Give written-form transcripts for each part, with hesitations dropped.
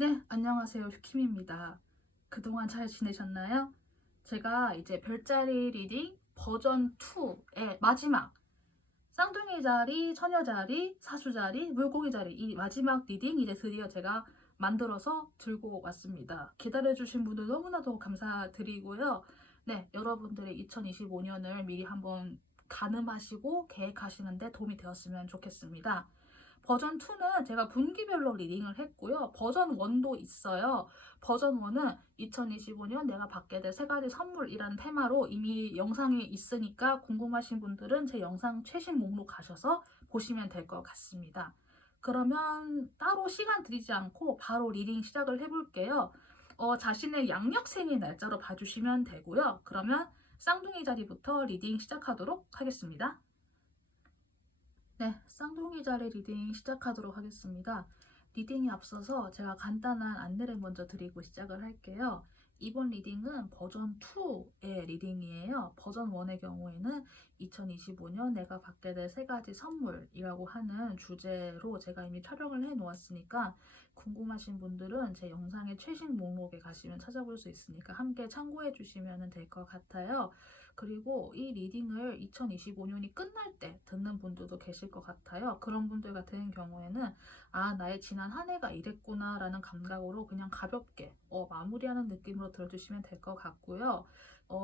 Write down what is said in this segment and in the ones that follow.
네, 안녕하세요. 휴킴입니다. 그동안 잘 지내셨나요? 제가 이제 별자리 리딩 버전 2의 마지막 쌍둥이 자리, 처녀 자리, 사수 자리, 물고기 자리 이 마지막 리딩 이제 드디어 제가 만들어서 들고 왔습니다. 기다려주신 분들 너무나도 감사드리고요. 네, 여러분들의 2025년을 미리 한번 가늠하시고 계획하시는데 도움이 되었으면 좋겠습니다. 버전 2는 제가 분기별로 리딩을 했고요. 버전 1도 있어요. 버전 1은 2025년 내가 받게 될 세 가지 선물이라는 테마로 이미 영상에 있으니까 궁금하신 분들은 제 영상 최신 목록 가셔서 보시면 될 것 같습니다. 그러면 따로 시간 들이지 않고 바로 리딩 시작을 해볼게요. 자신의 양력생일 날짜로 봐주시면 되고요. 그러면 쌍둥이 자리부터 리딩 시작하도록 하겠습니다. 네, 쌍둥이 자리 리딩 시작하도록 하겠습니다. 리딩에 앞서서 제가 간단한 안내를 먼저 드리고 시작을 할게요. 이번 리딩은 버전 2의 리딩이에요. 버전 1의 경우에는 2025년 내가 받게 될 세 가지 선물이라고 하는 주제로 제가 이미 촬영을 해 놓았으니까 궁금하신 분들은 제 영상의 최신 목록에 가시면 찾아볼 수 있으니까 함께 참고해 주시면 될 것 같아요. 그리고 이 리딩을 2025년이 끝날 때 듣는 분들도 계실 것 같아요. 그런 분들 같은 경우에는 나의 지난 한 해가 이랬구나 라는 감각으로 그냥 가볍게 마무리하는 느낌으로 들어주시면 될 것 같고요.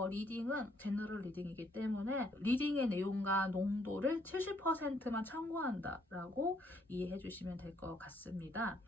리딩은 제너럴 리딩이기 때문에 리딩의 내용과 농도를 70%만 참고한다 라고 이해해 주시면 될 것 같습니다.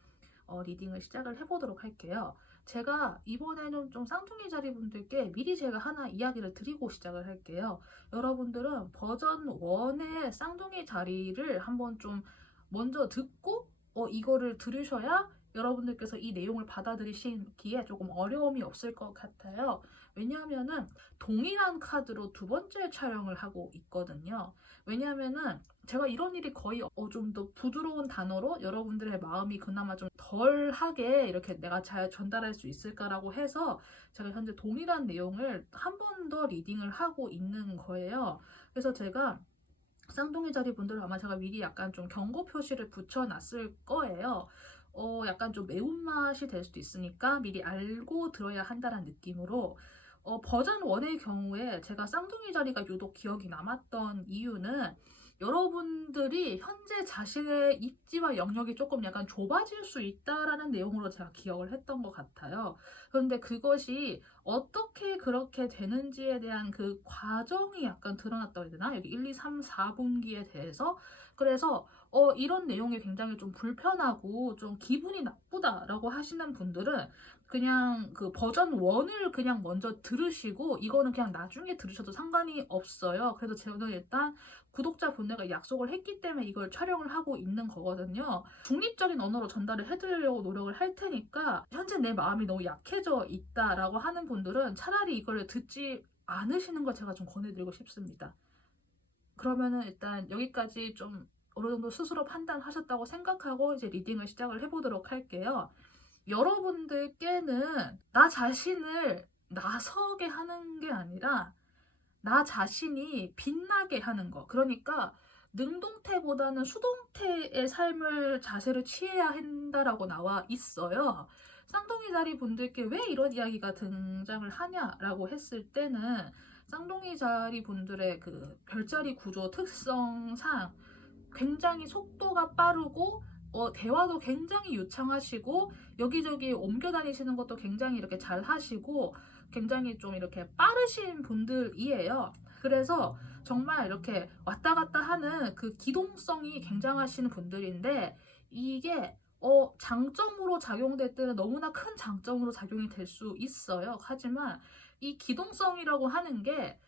리딩을 시작을 해보도록 할게요. 제가 이번에는 좀 쌍둥이 자리 분들께 미리 제가 하나 이야기를 드리고 시작을 할게요. 여러분들은 버전 1의 쌍둥이 자리를 한번 좀 먼저 듣고 이거를 들으셔야 여러분들께서 이 내용을 받아들이시기에 조금 어려움이 없을 것 같아요. 왜냐하면은 동일한 카드로 두 번째 촬영을 하고 있거든요. 왜냐하면은 제가 이런 일이 거의 좀 더 부드러운 단어로 여러분들의 마음이 그나마 좀 덜하게 이렇게 내가 잘 전달할 수 있을까라고 해서 제가 현재 동일한 내용을 한 번 더 리딩을 하고 있는 거예요. 그래서 제가 쌍둥이 자리 분들은 아마 제가 미리 약간 좀 경고 표시를 붙여놨을 거예요. 약간 좀 매운맛이 될 수도 있으니까 미리 알고 들어야 한다는 느낌으로 버전 1의 경우에 제가 쌍둥이 자리가 유독 기억이 남았던 이유는 여러분들이 현재 자신의 입지와 영역이 조금 약간 좁아질 수 있다라는 내용으로 제가 기억을 했던 것 같아요. 그런데 그것이 어떻게 그렇게 되는지에 대한 그 과정이 약간 드러났다고 해야 되나? 여기 1, 2, 3, 4분기에 대해서. 그래서 이런 내용이 굉장히 좀 불편하고 좀 기분이 나쁘다라고 하시는 분들은 그냥 그 버전 1을 그냥 먼저 들으시고 이거는 그냥 나중에 들으셔도 상관이 없어요. 그래서 저는 일단 구독자분들과 약속을 했기 때문에 이걸 촬영을 하고 있는 거거든요. 중립적인 언어로 전달을 해드리려고 노력을 할 테니까 현재 내 마음이 너무 약해져 있다라고 하는 분들은 차라리 이걸 듣지 않으시는 걸 제가 좀 권해드리고 싶습니다. 그러면은 일단 여기까지 좀 어느 정도 스스로 판단하셨다고 생각하고 이제 리딩을 시작을 해보도록 할게요. 여러분들께는 나 자신을 나서게 하는 게 아니라 나 자신이 빛나게 하는 거. 그러니까 능동태보다는 수동태의 삶을 자세를 취해야 한다라고 나와 있어요. 쌍둥이 자리 분들께 왜 이런 이야기가 등장을 하냐라고 했을 때는 쌍둥이 자리 분들의 그 별자리 구조 특성상 굉장히 속도가 빠르고 대화도 굉장히 유창하시고 여기저기 옮겨 다니시는 것도 굉장히 이렇게 잘 하시고 굉장히 좀 이렇게 빠르신 분들이에요. 그래서 정말 이렇게 왔다 갔다 하는 그 기동성이 굉장하신 분들인데 이게 장점으로 작용될 때는 너무나 큰 장점으로 작용이 될 수 있어요. 하지만 이 기동성이라고 하는 게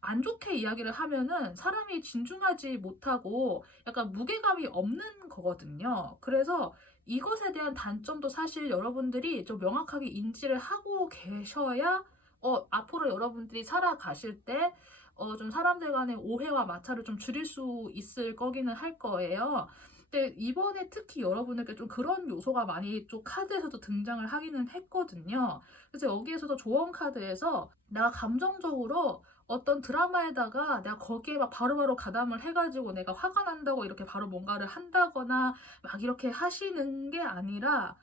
안 좋게 이야기를 하면은 사람이 진중하지 못하고 약간 무게감이 없는 거거든요. 그래서 이것에 대한 단점도 사실 여러분들이 좀 명확하게 인지를 하고 계셔야 앞으로 여러분들이 살아가실 때 좀 사람들 간의 오해와 마찰을 좀 줄일 수 있을 거기는 할 거예요. 근데 이번에 특히 여러분에게 좀 그런 요소가 많이 좀 카드에서도 등장을 하기는 했거든요. 그래서 여기에서도 조언 카드에서 내가 감정적으로 어떤 드라마에다가 내가 거기에 막 바로바로 가담을 해가지고 내가 화가 난다고 이렇게 바로 뭔가를 한다거나 막 이렇게 하시는 게 아니라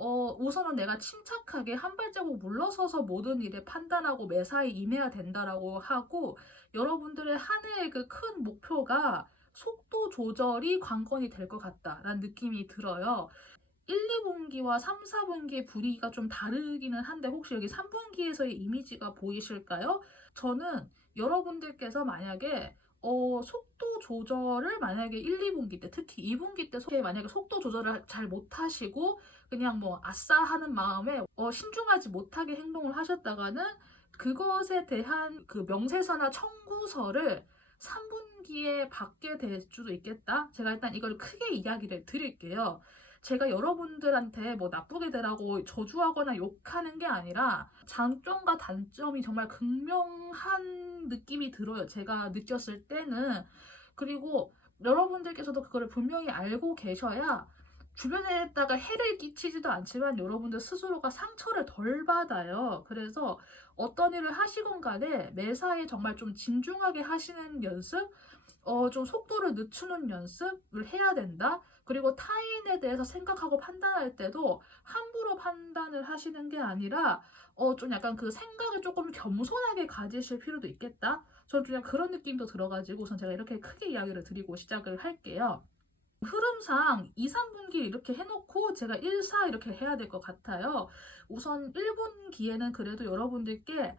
우선은 내가 침착하게 한 발자국 물러서서 모든 일에 판단하고 매사에 임해야 된다라고 하고, 여러분들의 한 해의 그 큰 목표가 속도 조절이 관건이 될 것 같다라는 느낌이 들어요. 1, 2분기와 3, 4분기의 분위기가 좀 다르기는 한데 혹시 여기 3분기에서의 이미지가 보이실까요? 저는 여러분들께서 만약에 속도 조절을 만약에 1, 2분기 때, 특히 2분기 때 만약에 속도 조절을 잘 못하시고 그냥 뭐 아싸 하는 마음에 신중하지 못하게 행동을 하셨다가는 그것에 대한 그 명세서나 청구서를 3분기에 받게 될 수도 있겠다. 제가 일단 이걸 크게 이야기를 드릴게요. 제가 여러분들한테 뭐 나쁘게 되라고 저주하거나 욕하는 게 아니라 장점과 단점이 정말 극명한 느낌이 들어요. 제가 느꼈을 때는. 그리고 여러분들께서도 그거를 분명히 알고 계셔야 주변에다가 해를 끼치지도 않지만 여러분들 스스로가 상처를 덜 받아요. 그래서 어떤 일을 하시건 간에 매사에 정말 좀 진중하게 하시는 연습, 좀 속도를 늦추는 연습을 해야 된다. 그리고 타인에 대해서 생각하고 판단할 때도 함부로 판단을 하시는 게 아니라 좀 약간 그 생각을 조금 겸손하게 가지실 필요도 있겠다. 저는 그냥 그런 느낌도 들어가지고 우선 제가 이렇게 크게 이야기를 드리고 시작을 할게요. 흐름상 2, 3분기 이렇게 해놓고 제가 1, 4 이렇게 해야 될 것 같아요. 우선 1분기에는 그래도 여러분들께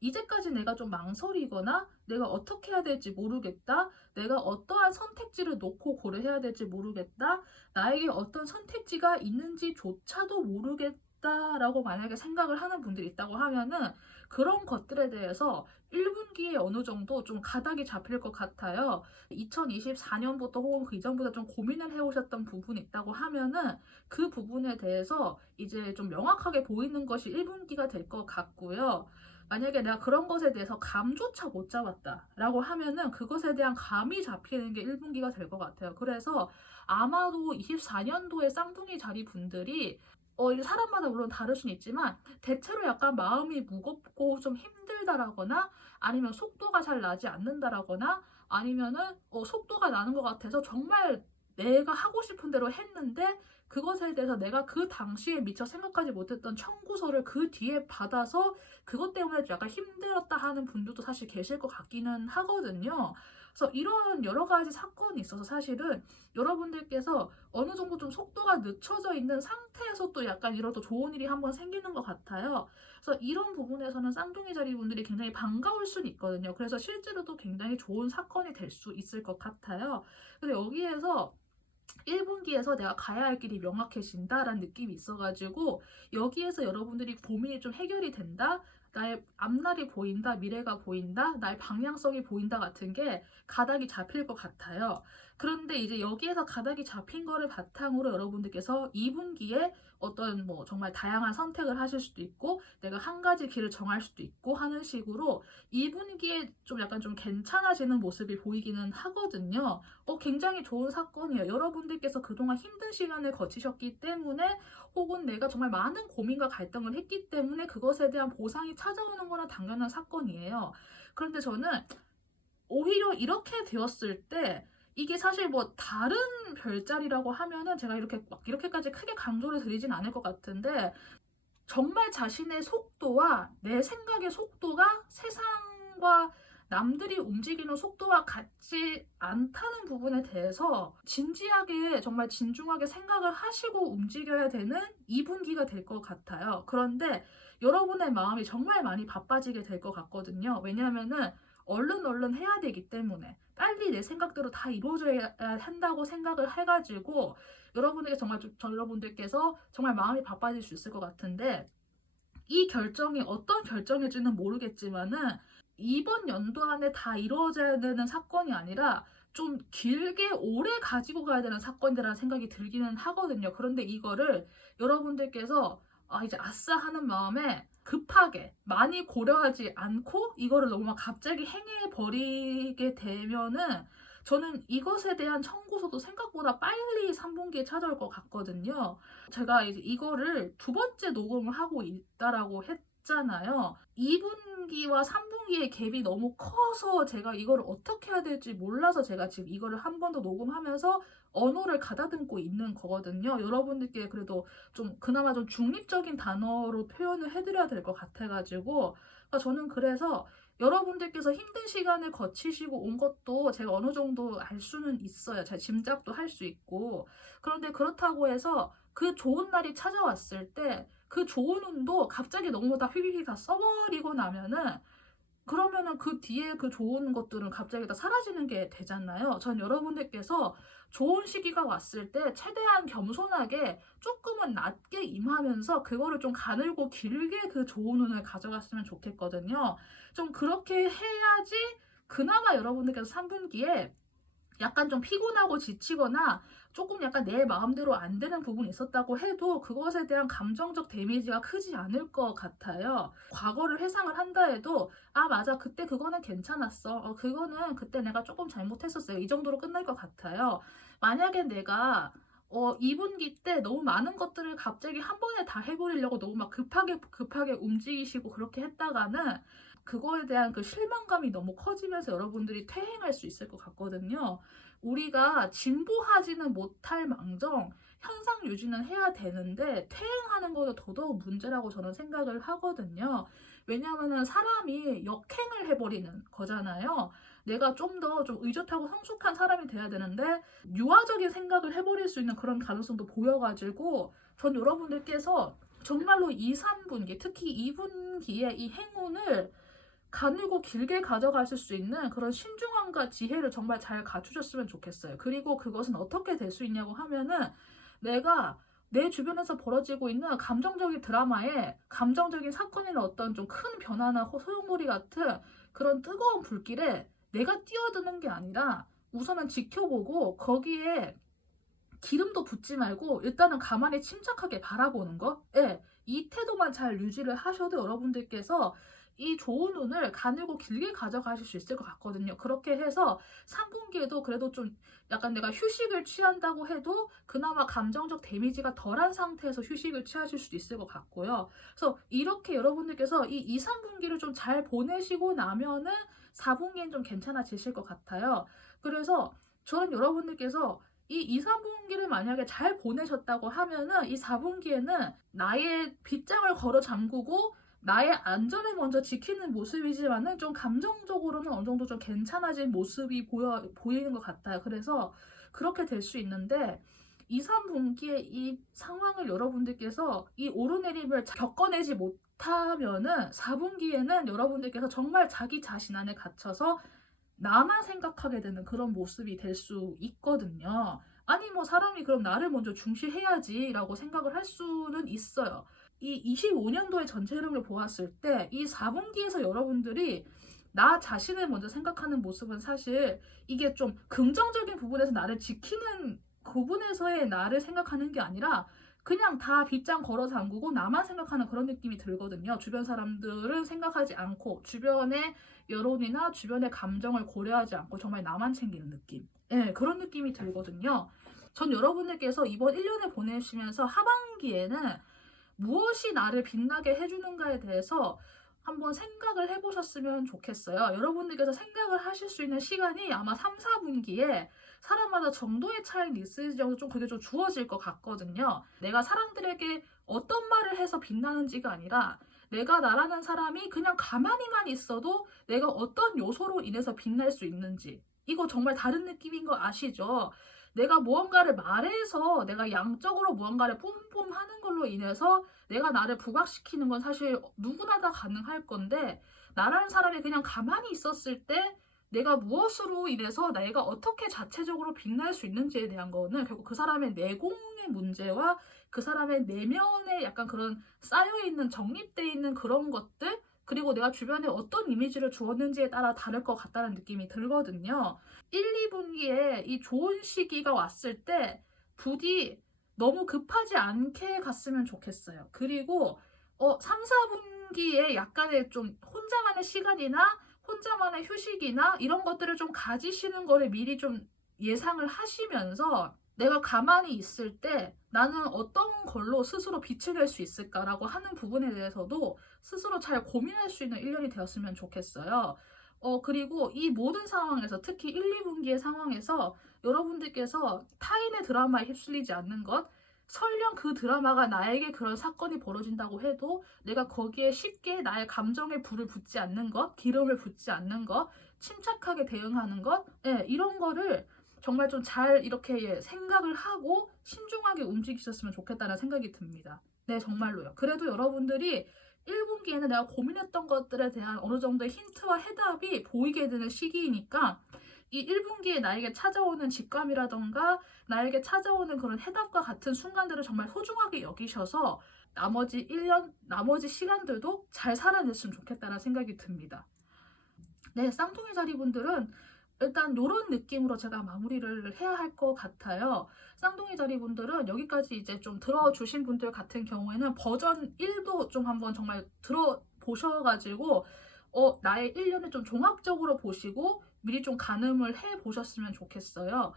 이제까지 내가 좀 망설이거나 내가 어떻게 해야 될지 모르겠다. 내가 어떠한 선택지를 놓고 고려해야 될지 모르겠다. 나에게 어떤 선택지가 있는지조차도 모르겠다라고 만약에 생각을 하는 분들이 있다고 하면은 그런 것들에 대해서 1분기에 어느 정도 좀 가닥이 잡힐 것 같아요. 2024년부터 혹은 그 이전보다 좀 고민을 해오셨던 부분이 있다고 하면은 그 부분에 대해서 이제 좀 명확하게 보이는 것이 1분기가 될 것 같고요. 만약에 내가 그런 것에 대해서 감조차 못 잡았다라고 하면은 그것에 대한 감이 잡히는 게 1분기가 될 것 같아요. 그래서 아마도 24년도에 쌍둥이 자리 분들이 이게 사람마다 물론 다를 수는 있지만 대체로 약간 마음이 무겁고 좀 힘들다라거나 아니면 속도가 잘 나지 않는다라거나 아니면은 속도가 나는 것 같아서 정말 내가 하고 싶은 대로 했는데 그것에 대해서 내가 그 당시에 미처 생각하지 못했던 청구서를 그 뒤에 받아서 그것 때문에 약간 힘들었다 하는 분들도 사실 계실 것 같기는 하거든요. 그래서 이런 여러 가지 사건이 있어서 사실은 여러분들께서 어느 정도 좀 속도가 늦춰져 있는 상태에서 또 약간 이런 또 좋은 일이 한번 생기는 것 같아요. 그래서 이런 부분에서는 쌍둥이 자리 분들이 굉장히 반가울 수는 있거든요. 그래서 실제로도 굉장히 좋은 사건이 될 수 있을 것 같아요. 근데 여기에서 1분기에서 내가 가야 할 길이 명확해진다라는 느낌이 있어가지고 여기에서 여러분들이 고민이 좀 해결이 된다. 나의 앞날이 보인다, 미래가 보인다, 나의 방향성이 보인다 같은 게 가닥이 잡힐 것 같아요. 그런데 이제 여기에서 가닥이 잡힌 거를 바탕으로 여러분들께서 2분기에 어떤 뭐 정말 다양한 선택을 하실 수도 있고 내가 한 가지 길을 정할 수도 있고 하는 식으로 2분기에 좀 약간 좀 괜찮아지는 모습이 보이기는 하거든요. 굉장히 좋은 사건이에요. 여러분들께서 그동안 힘든 시간을 거치셨기 때문에 혹은 내가 정말 많은 고민과 갈등을 했기 때문에 그것에 대한 보상이 찾아오는 거는 당연한 사건이에요. 그런데 저는 오히려 이렇게 되었을 때 이게 사실 뭐 다른 별자리라고 하면은 제가 이렇게 막 이렇게까지 크게 강조를 드리진 않을 것 같은데 정말 자신의 속도와 내 생각의 속도가 세상과 남들이 움직이는 속도와 같지 않다는 부분에 대해서 진지하게 정말 진중하게 생각을 하시고 움직여야 되는 2분기가 될 것 같아요. 그런데 여러분의 마음이 정말 많이 바빠지게 될 것 같거든요. 왜냐하면은 얼른 해야 되기 때문에 빨리 내 생각대로 다 이루어져야 한다고 생각을 해가지고 여러분에게 정말 여러분들께서 정말 마음이 바빠질 수 있을 것 같은데 이 결정이 어떤 결정일지는 모르겠지만은 이번 연도 안에 다 이루어져야 되는 사건이 아니라 좀 길게 오래 가지고 가야 되는 사건이라는 생각이 들기는 하거든요. 그런데 이거를 여러분들께서 이제 아싸 하는 마음에 급하게 많이 고려하지 않고 이거를 너무 막 갑자기 행해 버리게 되면은 저는 이것에 대한 청구서도 생각보다 빨리 3분기에 찾아올 것 같거든요. 제가 이제 이거를 두 번째 녹음을 하고 있다라고 했잖아요. 2분기와 3분기의 갭이 너무 커서 제가 이거를 어떻게 해야 될지 몰라서 제가 지금 이거를 한 번 더 녹음하면서 언어를 가다듬고 있는 거거든요. 여러분들께 그래도 좀 그나마 좀 중립적인 단어로 표현을 해드려야 될 것 같아가지고 그러니까 저는 그래서 여러분들께서 힘든 시간을 거치시고 온 것도 제가 어느 정도 알 수는 있어요. 잘 짐작도 할 수 있고. 그런데 그렇다고 해서 그 좋은 날이 찾아왔을 때 그 좋은 운도 갑자기 너무 다 휘휘휘 다 써버리고 나면은 그러면은 그 뒤에 그 좋은 것들은 갑자기 다 사라지는 게 되잖아요. 전 여러분들께서 좋은 시기가 왔을 때 최대한 겸손하게 조금은 낮게 임하면서 그거를 좀 가늘고 길게 그 좋은 운을 가져갔으면 좋겠거든요. 좀 그렇게 해야지 그나마 여러분들께서 3분기에 약간 좀 피곤하고 지치거나 조금 약간 내 마음대로 안 되는 부분이 있었다고 해도 그것에 대한 감정적 데미지가 크지 않을 것 같아요. 과거를 회상을 한다 해도 아 맞아 그때 그거는 괜찮았어. 그거는 그때 내가 조금 잘못했었어요. 이 정도로 끝날 것 같아요. 만약에 내가 2분기 때 너무 많은 것들을 갑자기 한 번에 다 해버리려고 너무 막 급하게 움직이시고 그렇게 했다가는 그거에 대한 그 실망감이 너무 커지면서 여러분들이 퇴행할 수 있을 것 같거든요. 우리가 진보하지는 못할 망정 현상 유지는 해야 되는데 퇴행하는 것도 더더욱 문제라고 저는 생각을 하거든요. 왜냐하면 사람이 역행을 해버리는 거잖아요. 내가 좀 더 좀 의젓하고 성숙한 사람이 돼야 되는데 유아적인 생각을 해버릴 수 있는 그런 가능성도 보여가지고 전 여러분들께서 정말로 2, 3분기 특히 2분기에 이 행운을 가늘고 길게 가져가실 수 있는 그런 신중함과 지혜를 정말 잘 갖추셨으면 좋겠어요. 그리고 그것은 어떻게 될 수 있냐고 하면은 내가 내 주변에서 벌어지고 있는 감정적인 드라마에 감정적인 사건이나 어떤 좀 큰 변화나 소용돌이 같은 그런 뜨거운 불길에 내가 뛰어드는 게 아니라 우선은 지켜보고 거기에 기름도 붓지 말고 일단은 가만히 침착하게 바라보는 거. 예, 이 태도만 잘 유지를 하셔도 여러분들께서 이 좋은 운을 가늘고 길게 가져가실 수 있을 것 같거든요. 그렇게 해서 3분기에도 그래도 좀 약간 내가 휴식을 취한다고 해도 그나마 감정적 데미지가 덜한 상태에서 휴식을 취하실 수도 있을 것 같고요. 그래서 이렇게 여러분들께서 이 2, 3분기를 좀 잘 보내시고 나면은 4분기엔 좀 괜찮아지실 것 같아요. 그래서 저는 여러분들께서 이 2, 3분기를 만약에 잘 보내셨다고 하면은 이 4분기에는 나의 빗장을 걸어 잠그고 나의 안전을 먼저 지키는 모습이지만은 좀 감정적으로는 어느 정도 좀 괜찮아진 모습이 보이는 것 같아요. 그래서 그렇게 될 수 있는데 2, 3분기에 이 상황을 여러분들께서 이 오르내림을 겪어내지 못하면은 4분기에는 여러분들께서 정말 자기 자신 안에 갇혀서 나만 생각하게 되는 그런 모습이 될 수 있거든요. 아니 뭐 사람이 그럼 나를 먼저 중시해야지라고 생각을 할 수는 있어요. 이 25년도의 전체 흐름을 보았을 때 이 4분기에서 여러분들이 나 자신을 먼저 생각하는 모습은 사실 이게 좀 긍정적인 부분에서 나를 지키는 부분에서의 나를 생각하는 게 아니라 그냥 다 빗장 걸어 잠그고 나만 생각하는 그런 느낌이 들거든요. 주변 사람들은 생각하지 않고 주변의 여론이나 주변의 감정을 고려하지 않고 정말 나만 챙기는 느낌. 네, 그런 느낌이 들거든요. 전 여러분들께서 이번 1년을 보내시면서 하반기에는 무엇이 나를 빛나게 해주는가에 대해서 한번 생각을 해보셨으면 좋겠어요. 여러분들께서 생각을 하실 수 있는 시간이 아마 3, 4분기에 사람마다 정도의 차이는 있을지언정 좀 그게 좀 주어질 것 같거든요. 내가 사람들에게 어떤 말을 해서 빛나는지가 아니라 내가 나라는 사람이 그냥 가만히만 있어도 내가 어떤 요소로 인해서 빛날 수 있는지 이거 정말 다른 느낌인 거 아시죠? 내가 무언가를 말해서 내가 양적으로 무언가를 뿜뿜 하는 걸로 인해서 내가 나를 부각시키는 건 사실 누구나 다 가능할 건데 나라는 사람이 그냥 가만히 있었을 때 내가 무엇으로 인해서 내가 어떻게 자체적으로 빛날 수 있는지에 대한 거는 결국 그 사람의 내공의 문제와 그 사람의 내면에 약간 그런 쌓여있는 정립되어 있는 그런 것들 그리고 내가 주변에 어떤 이미지를 주었는지에 따라 다를 것 같다는 느낌이 들거든요. 1, 2분기에 이 좋은 시기가 왔을 때 부디 너무 급하지 않게 갔으면 좋겠어요. 그리고 3, 4분기에 약간의 좀 혼자만의 시간이나 혼자만의 휴식이나 이런 것들을 좀 가지시는 거를 미리 좀 예상을 하시면서 내가 가만히 있을 때 나는 어떤 걸로 스스로 빛을 낼 수 있을까라고 하는 부분에 대해서도 스스로 잘 고민할 수 있는 1년이 되었으면 좋겠어요. 그리고 이 모든 상황에서 특히 1, 2분기의 상황에서 여러분들께서 타인의 드라마에 휩쓸리지 않는 것, 설령 그 드라마가 나에게 그런 사건이 벌어진다고 해도 내가 거기에 쉽게 나의 감정에 불을 붙지 않는 것, 기름을 붓지 않는 것, 침착하게 대응하는 것, 예, 이런 거를 정말 좀 잘 이렇게 생각을 하고 신중하게 움직이셨으면 좋겠다는 생각이 듭니다. 네, 정말로요. 그래도 여러분들이 1분기에는 내가 고민했던 것들에 대한 어느 정도의 힌트와 해답이 보이게 되는 시기이니까 이 1분기에 나에게 찾아오는 직감이라던가 나에게 찾아오는 그런 해답과 같은 순간들을 정말 소중하게 여기셔서 나머지 1년, 나머지 시간들도 잘 살아냈으면 좋겠다는 생각이 듭니다. 네, 쌍둥이 자리분들은 일단 이런 느낌으로 제가 마무리를 해야 할 것 같아요. 쌍둥이 자리분들은 여기까지 이제 좀 들어주신 분들 같은 경우에는 버전 1도 좀 한번 정말 들어보셔가지고 나의 1년을 좀 종합적으로 보시고 미리 좀 가늠을 해보셨으면 좋겠어요.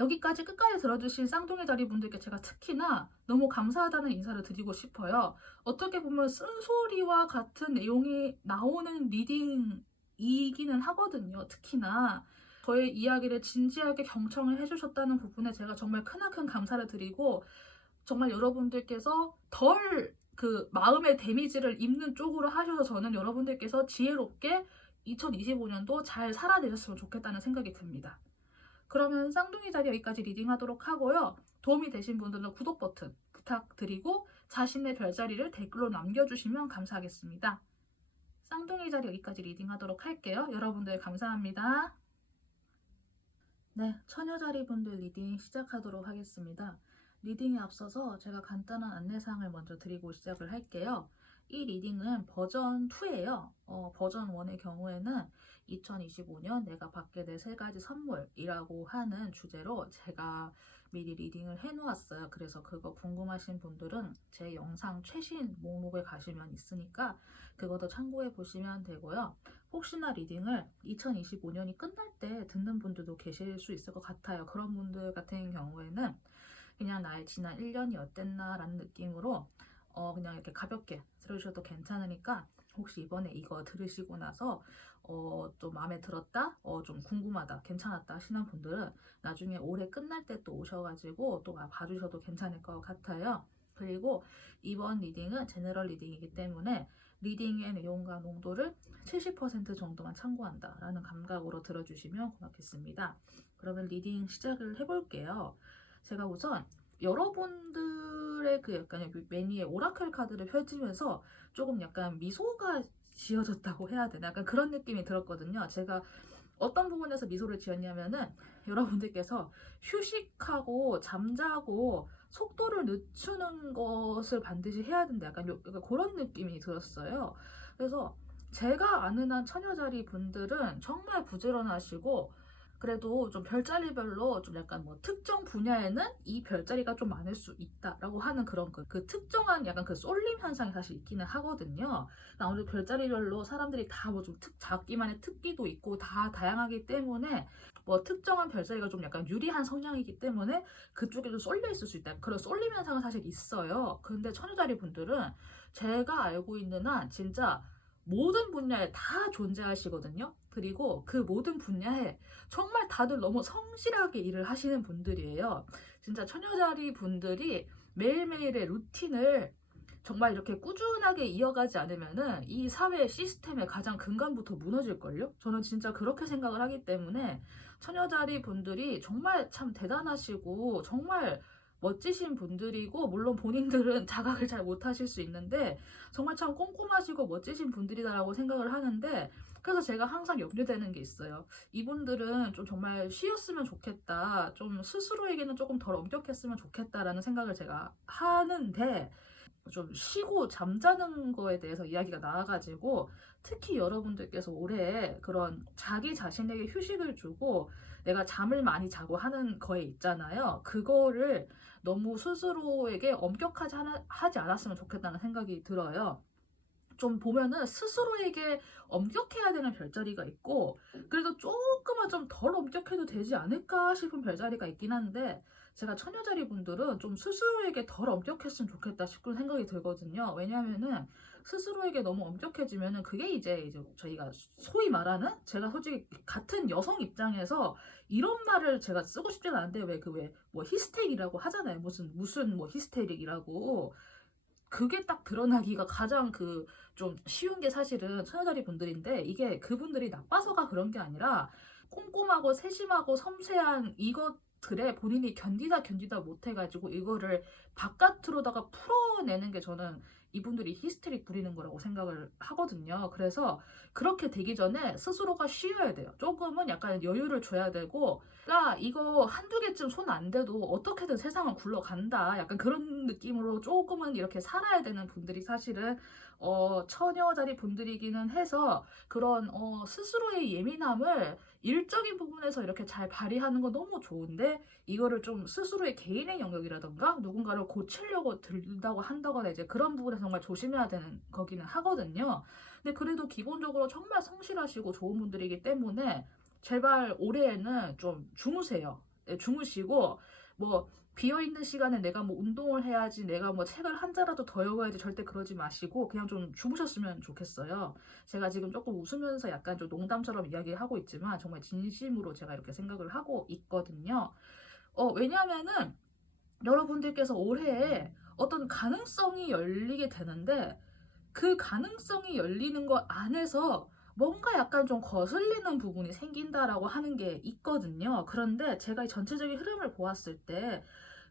여기까지 끝까지 들어주신 쌍둥이 자리분들께 제가 특히나 너무 감사하다는 인사를 드리고 싶어요. 어떻게 보면 쓴소리와 같은 내용이 나오는 리딩이기는 하거든요. 특히나 저의 이야기를 진지하게 경청을 해주셨다는 부분에 제가 정말 크나큰 감사를 드리고 정말 여러분들께서 덜 그 마음의 데미지를 입는 쪽으로 하셔서 저는 여러분들께서 지혜롭게 2025년도 잘 살아내셨으면 좋겠다는 생각이 듭니다. 그러면 쌍둥이 자리 여기까지 리딩하도록 하고요. 도움이 되신 분들은 구독 버튼 부탁드리고 자신의 별자리를 댓글로 남겨주시면 감사하겠습니다. 쌍둥이 자리 여기까지 리딩하도록 할게요. 여러분들 감사합니다. 네, 처녀자리 분들 리딩 시작하도록 하겠습니다. 리딩에 앞서서 제가 간단한 안내사항을 먼저 드리고 시작을 할게요. 이 리딩은 버전 2예요. 버전 1의 경우에는 2025년 내가 받게 될 3가지 선물이라고 하는 주제로 제가 미리 리딩을 해놓았어요. 그래서 그거 궁금하신 분들은 제 영상 최신 목록에 가시면 있으니까 그것도 참고해 보시면 되고요. 혹시나 리딩을 2025년이 끝날 때 듣는 분들도 계실 수 있을 것 같아요. 그런 분들 같은 경우에는 그냥 나의 지난 1년이 어땠나 라는 느낌으로 그냥 이렇게 가볍게 들으셔도 괜찮으니까 혹시 이번에 이거 들으시고 나서 좀 마음에 들었다, 좀 궁금하다, 괜찮았다 하시는 분들은 나중에 올해 끝날 때 또 오셔가지고 또 봐주셔도 괜찮을 것 같아요. 그리고 이번 리딩은 제너럴 리딩이기 때문에 리딩의 내용과 농도를 70% 정도만 참고한다 라는 감각으로 들어주시면 고맙겠습니다. 그러면 리딩 시작을 해볼게요. 제가 우선 여러분들의 그 약간 매니의 오라클 카드를 펼치면서 조금 약간 미소가 지어졌다고 해야 되나? 약간 그런 느낌이 들었거든요. 제가 어떤 부분에서 미소를 지었냐면은 여러분들께서 휴식하고 잠자고 속도를 늦추는 것을 반드시 해야 된다. 약간 그런 느낌이 들었어요. 그래서 제가 아는 한 처녀자리 분들은 정말 부지런하시고 그래도 좀 별자리별로 좀 약간 뭐 특정 분야에는 이 별자리가 좀 많을 수 있다라고 하는 그런 그 특정한 약간 그 쏠림 현상이 사실 있기는 하거든요. 아무래도 별자리별로 사람들이 다 뭐 좀 자기만의 특기도 있고 다 다양하기 때문에 뭐 특정한 별자리가 좀 약간 유리한 성향이기 때문에 그쪽에도 쏠려 있을 수 있다. 그런 쏠림 현상은 사실 있어요. 근데 처녀자리 분들은 제가 알고 있는 한 진짜 모든 분야에 다 존재하시거든요. 그리고 그 모든 분야에 정말 다들 너무 성실하게 일을 하시는 분들이에요. 진짜 처녀자리 분들이 매일매일의 루틴을 정말 이렇게 꾸준하게 이어가지 않으면은 이 사회 시스템의 가장 근간부터 무너질걸요? 저는 진짜 그렇게 생각을 하기 때문에 처녀자리 분들이 정말 참 대단하시고 정말 멋지신 분들이고 물론 본인들은 자각을 잘 못하실 수 있는데 정말 참 꼼꼼하시고 멋지신 분들이다라고 생각을 하는데 그래서 제가 항상 염려되는 게 있어요. 이분들은 좀 정말 쉬었으면 좋겠다. 좀 스스로에게는 조금 덜 엄격했으면 좋겠다라는 생각을 제가 하는데 좀 쉬고 잠자는 거에 대해서 이야기가 나와가지고 특히 여러분들께서 올해 그런 자기 자신에게 휴식을 주고 내가 잠을 많이 자고 하는 거에 있잖아요. 그거를 너무 스스로에게 엄격하지 하지 않았으면 좋겠다는 생각이 들어요. 좀 보면은 스스로에게 엄격해야 되는 별자리가 있고 그래도 조금만 좀 덜 엄격해도 되지 않을까 싶은 별자리가 있긴 한데 제가 처녀자리 분들은 좀 스스로에게 덜 엄격했으면 좋겠다 싶은 생각이 들거든요. 왜냐하면은 스스로에게 너무 엄격해지면은 그게 이제 저희가 소위 말하는, 제가 솔직히 같은 여성 입장에서 이런 말을 제가 쓰고 싶진 않은데, 왜 뭐 히스테릭이라고 하잖아요. 무슨 뭐 히스테릭이라고. 그게 딱 드러나기가 가장 좀 쉬운 게 사실은 처녀자리 분들인데, 이게 그분들이 나빠서가 그런 게 아니라 꼼꼼하고 세심하고 섬세한 이것들에 본인이 견디다 못해가지고 이거를 바깥으로다가 풀어내는 게, 저는 이분들이 히스테릭 부리는 거라고 생각을 하거든요. 그래서 그렇게 되기 전에 스스로가 쉬어야 돼요. 조금은 약간 여유를 줘야 되고, 야, 이거 한두 개쯤 손 안 대도 어떻게든 세상은 굴러간다. 약간 그런 느낌으로 조금은 이렇게 살아야 되는 분들이 사실은 처녀자리 분들이기는 해서, 그런 스스로의 예민함을 일적인 부분에서 이렇게 잘 발휘하는 건 너무 좋은데, 이거를 좀 스스로의 개인의 영역이라던가 누군가를 고치려고 들다고 한다거나 이제 그런 부분에서 정말 조심해야 되는 거기는 하거든요. 근데 그래도 기본적으로 정말 성실하시고 좋은 분들이기 때문에 제발 올해에는 좀 주무세요. 네, 주무시고, 뭐 비어있는 시간에 내가 뭐 운동을 해야지, 내가 뭐 책을 한 자라도 더 읽어야지, 절대 그러지 마시고 그냥 좀 주무셨으면 좋겠어요. 제가 지금 조금 웃으면서 약간 좀 농담처럼 이야기하고 있지만 정말 진심으로 제가 이렇게 생각을 하고 있거든요. 왜냐하면은 여러분들께서 올해에 어떤 가능성이 열리게 되는데, 그 가능성이 열리는 것 안에서 뭔가 약간 좀 거슬리는 부분이 생긴다라고 하는 게 있거든요. 그런데 제가 이 전체적인 흐름을 보았을 때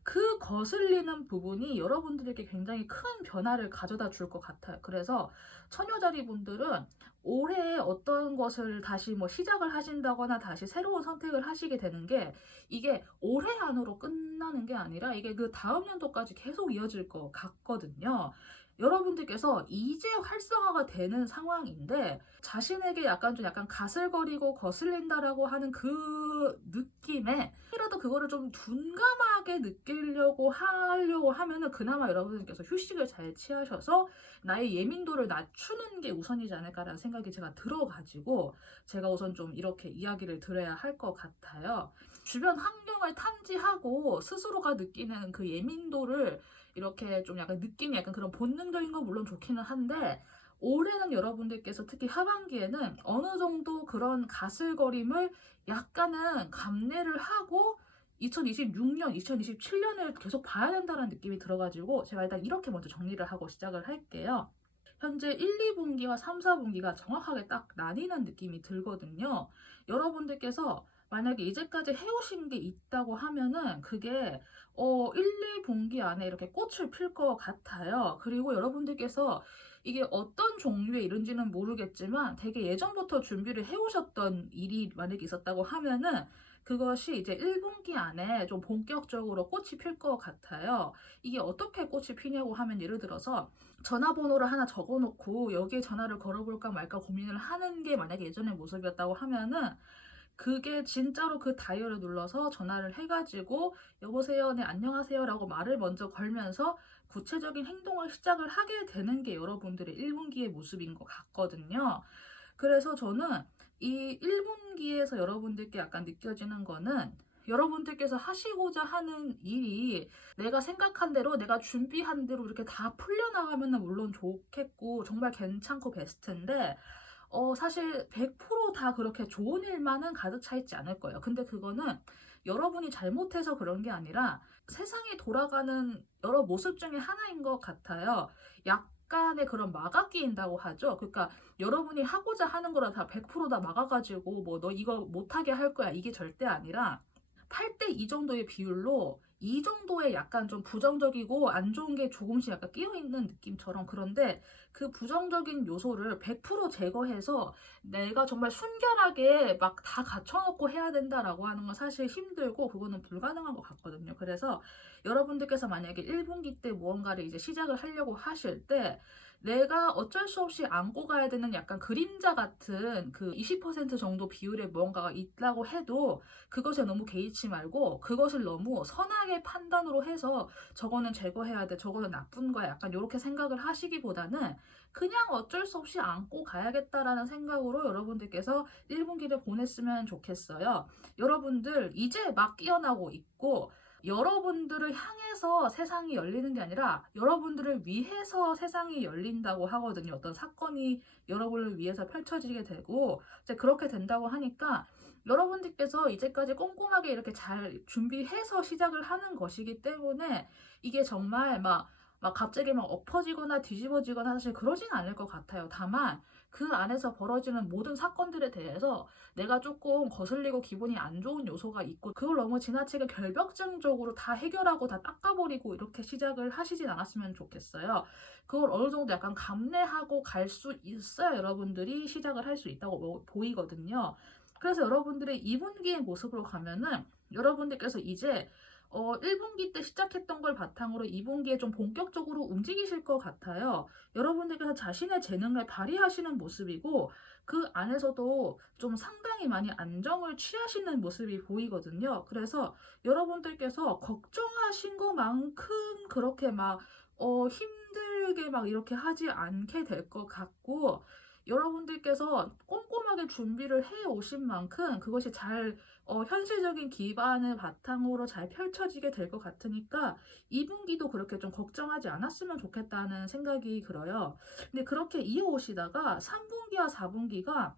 그 거슬리는 부분이 여러분들에게 굉장히 큰 변화를 가져다 줄 것 같아요. 그래서 처녀자리 분들은 올해 어떤 것을 다시 뭐 시작을 하신다거나 다시 새로운 선택을 하시게 되는 게, 이게 올해 안으로 끝나는 게 아니라 이게 그 다음 연도까지 계속 이어질 것 같거든요. 여러분들께서 이제 활성화가 되는 상황인데, 자신에게 약간 가슬거리고 거슬린다라고 하는 그 느낌에 이라도 그거를 좀 둔감하게 느끼려고 하려고 하면은, 그나마 여러분들께서 휴식을 잘 취하셔서 나의 예민도를 낮추는 게 우선이지 않을까라는 생각이 제가 들어가지고, 제가 우선 좀 이렇게 이야기를 드려야 할 것 같아요. 주변 환경을 탐지하고 스스로가 느끼는 그 예민도를 이렇게 좀 약간 느낌이 약간 그런 본능적인 건 물론 좋기는 한데, 올해는 여러분들께서 특히 하반기에는 어느 정도 그런 가슬거림을 약간은 감내를 하고 2026년, 2027년을 계속 봐야 된다는 느낌이 들어가지고, 제가 일단 이렇게 먼저 정리를 하고 시작을 할게요. 현재 1, 2분기와 3, 4분기가 정확하게 딱 나뉘는 느낌이 들거든요. 여러분들께서 만약에 이제까지 해오신 게 있다고 하면은 그게 1, 2분기 안에 이렇게 꽃을 필 것 같아요. 그리고 여러분들께서 이게 어떤 종류의 일인지는 모르겠지만 되게 예전부터 준비를 해오셨던 일이 만약에 있었다고 하면은 그것이 이제 1분기 안에 좀 본격적으로 꽃이 필 것 같아요. 이게 어떻게 꽃이 피냐고 하면, 예를 들어서 전화번호를 하나 적어놓고 여기에 전화를 걸어볼까 말까 고민을 하는 게 만약에 예전의 모습이었다고 하면은, 그게 진짜로 그 다이얼을 눌러서 전화를 해가지고 여보세요, 네 안녕하세요 라고 말을 먼저 걸면서 구체적인 행동을 시작을 하게 되는 게 여러분들의 1분기의 모습인 것 같거든요. 그래서 저는 이 1분기에서 여러분들께 약간 느껴지는 거는, 여러분들께서 하시고자 하는 일이 내가 생각한 대로, 내가 준비한 대로 이렇게 다 풀려나가면 물론 좋겠고 정말 괜찮고 베스트인데, 사실 100%다 그렇게 좋은 일만은 가득 차 있지 않을 거예요. 근데 그거는 여러분이 잘못해서 그런 게 아니라 세상이 돌아가는 여러 모습 중에 하나인 것 같아요. 약간의 그런 막아 끼인다고 하죠. 그러니까 여러분이 하고자 하는 거라 다 100%다 막아가지고 뭐 너 이거 못하게 할 거야, 이게 절대 아니라 8대 2 정도의 비율로 이 정도의 약간 좀 부정적이고 안 좋은 게 조금씩 약간 끼어있는 느낌처럼, 그런데 그 부정적인 요소를 100% 제거해서 내가 정말 순결하게 막 다 갖춰놓고 해야 된다라고 하는 건 사실 힘들고 그거는 불가능한 것 같거든요. 그래서 여러분들께서 만약에 1분기 때 무언가를 이제 시작을 하려고 하실 때, 내가 어쩔 수 없이 안고 가야 되는 약간 그림자 같은 그 20% 정도 비율의 무언가가 있다고 해도 그것에 너무 개의치 말고, 그것을 너무 선하게 판단으로 해서 저거는 제거해야 돼, 저거는 나쁜 거야, 약간 이렇게 생각을 하시기보다는 그냥 어쩔 수 없이 안고 가야겠다라는 생각으로 여러분들께서 1분기를 보냈으면 좋겠어요. 여러분들 이제 막 깨어나고 있고, 여러분들을 향해서 세상이 열리는 게 아니라 여러분들을 위해서 세상이 열린다고 하거든요. 어떤 사건이 여러분을 위해서 펼쳐지게 되고 이제 그렇게 된다고 하니까 여러분들께서 이제까지 꼼꼼하게 이렇게 잘 준비해서 시작을 하는 것이기 때문에 이게 정말 막 갑자기 막 엎어지거나 뒤집어지거나 사실 그러진 않을 것 같아요. 다만 그 안에서 벌어지는 모든 사건들에 대해서 내가 조금 거슬리고 기분이 안 좋은 요소가 있고 그걸 너무 지나치게 결벽증적으로 다 해결하고 다 닦아버리고 이렇게 시작을 하시진 않았으면 좋겠어요. 그걸 어느 정도 약간 감내하고 갈 수 있어야 여러분들이 시작을 할 수 있다고 보이거든요. 그래서 여러분들의 2분기의 모습으로 가면은 여러분들께서 이제 1분기 때 시작했던 걸 바탕으로 2분기에 좀 본격적으로 움직이실 것 같아요. 여러분들께서 자신의 재능을 발휘하시는 모습이고 그 안에서도 좀 상당히 많이 안정을 취하시는 모습이 보이거든요. 그래서 여러분들께서 걱정하신 것만큼 그렇게 막 힘들게 막 이렇게 하지 않게 될 것 같고 여러분들께서 꼼꼼하게 준비를 해 오신 만큼 그것이 잘 현실적인 기반을 바탕으로 잘 펼쳐지게 될 것 같으니까 2분기도 그렇게 좀 걱정하지 않았으면 좋겠다는 생각이 들어요. 근데 그렇게 이어오시다가 3분기와 4분기가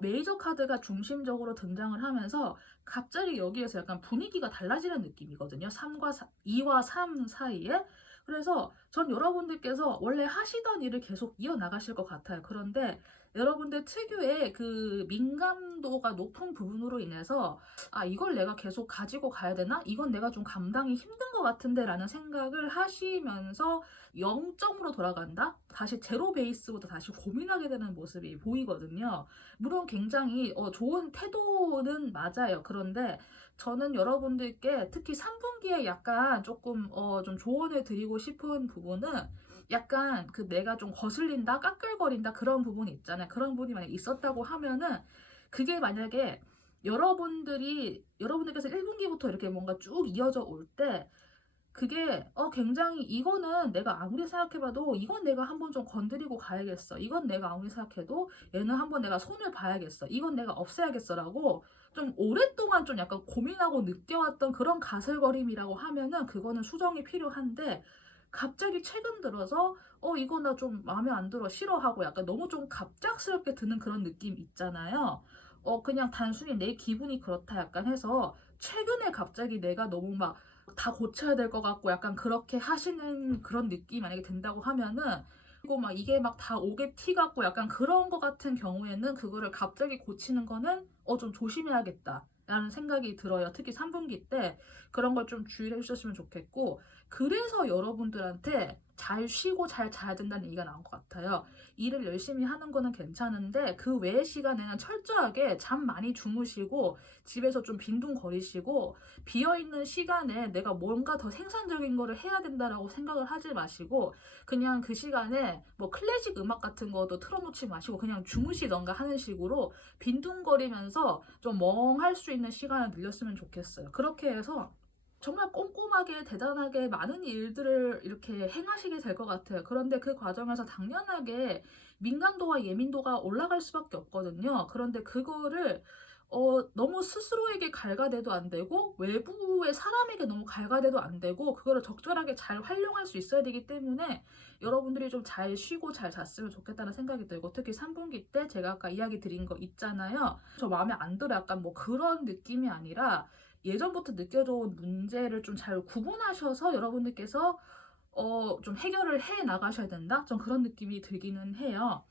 메이저 카드가 중심적으로 등장을 하면서 갑자기 여기에서 약간 분위기가 달라지는 느낌이거든요. 2와 3 사이에. 그래서 전 여러분들께서 원래 하시던 일을 계속 이어나가실 것 같아요. 그런데 여러분들 특유의 그 민감도가 높은 부분으로 인해서 이걸 내가 계속 가지고 가야 되나? 이건 내가 좀 감당이 힘든 것 같은데 라는 생각을 하시면서 0점으로 돌아간다? 다시 제로 베이스부터 다시 고민하게 되는 모습이 보이거든요. 물론 굉장히 좋은 태도는 맞아요. 그런데 저는 여러분들께 특히 3분기에 약간 조금 좀 조언을 드리고 싶은 부분은 약간 그 내가 좀 거슬린다, 까끌거린다 그런 부분이 있잖아요. 그런 부분이 만약 있었다고 하면은 그게 만약에 여러분들께서 1분기부터 이렇게 뭔가 쭉 이어져 올때 그게 굉장히 이거는 내가 아무리 생각해봐도 이건 내가 한번 좀 건드리고 가야겠어. 이건 내가 아무리 생각해도 얘는 한번 내가 손을 봐야겠어. 이건 내가 없애야겠어라고 좀 오랫동안 좀 약간 고민하고 느껴왔던 그런 가슬거림이라고 하면은 그거는 수정이 필요한데 갑자기 최근 들어서 이거 나 좀 마음에 안 들어 싫어하고 약간 너무 좀 갑작스럽게 드는 그런 느낌 있잖아요. 그냥 단순히 내 기분이 그렇다 약간 해서 최근에 갑자기 내가 너무 막 다 고쳐야 될 것 같고 약간 그렇게 하시는 그런 느낌이 만약에 든다고 하면은 그리고 막 이게 막 다 옥에 티 같고 약간 그런 것 같은 경우에는 그거를 갑자기 고치는 거는 좀 조심해야겠다 라는 생각이 들어요. 특히 3분기 때 그런 걸 좀 주의를 해주셨으면 좋겠고 그래서 여러분들한테 잘 쉬고 잘 자야 된다는 얘기가 나온 것 같아요. 일을 열심히 하는 거는 괜찮은데 그 외의 시간에는 철저하게 잠 많이 주무시고 집에서 좀 빈둥거리시고 비어있는 시간에 내가 뭔가 더 생산적인 거를 해야 된다라고 생각을 하지 마시고 그냥 그 시간에 뭐 클래식 음악 같은 것도 틀어놓지 마시고 그냥 주무시던가 하는 식으로 빈둥거리면서 좀 멍할 수 있는 시간을 늘렸으면 좋겠어요. 그렇게 해서 정말 꼼꼼하게 대단하게 많은 일들을 이렇게 행하시게 될 것 같아요. 그런데 그 과정에서 당연하게 민감도와 예민도가 올라갈 수밖에 없거든요. 그런데 그거를 너무 스스로에게 갈가대도 안 되고 외부의 사람에게 너무 갈가대도 안 되고 그거를 적절하게 잘 활용할 수 있어야 되기 때문에 여러분들이 좀 잘 쉬고 잘 잤으면 좋겠다는 생각이 들고 특히 3분기 때 제가 아까 이야기 드린 거 있잖아요. 저 마음에 안 들어 약간 뭐 그런 느낌이 아니라 예전부터 느껴져 온 문제를 좀 잘 구분하셔서 여러분들께서 좀 해결을 해 나가셔야 된다? 좀 그런 느낌이 들기는 해요.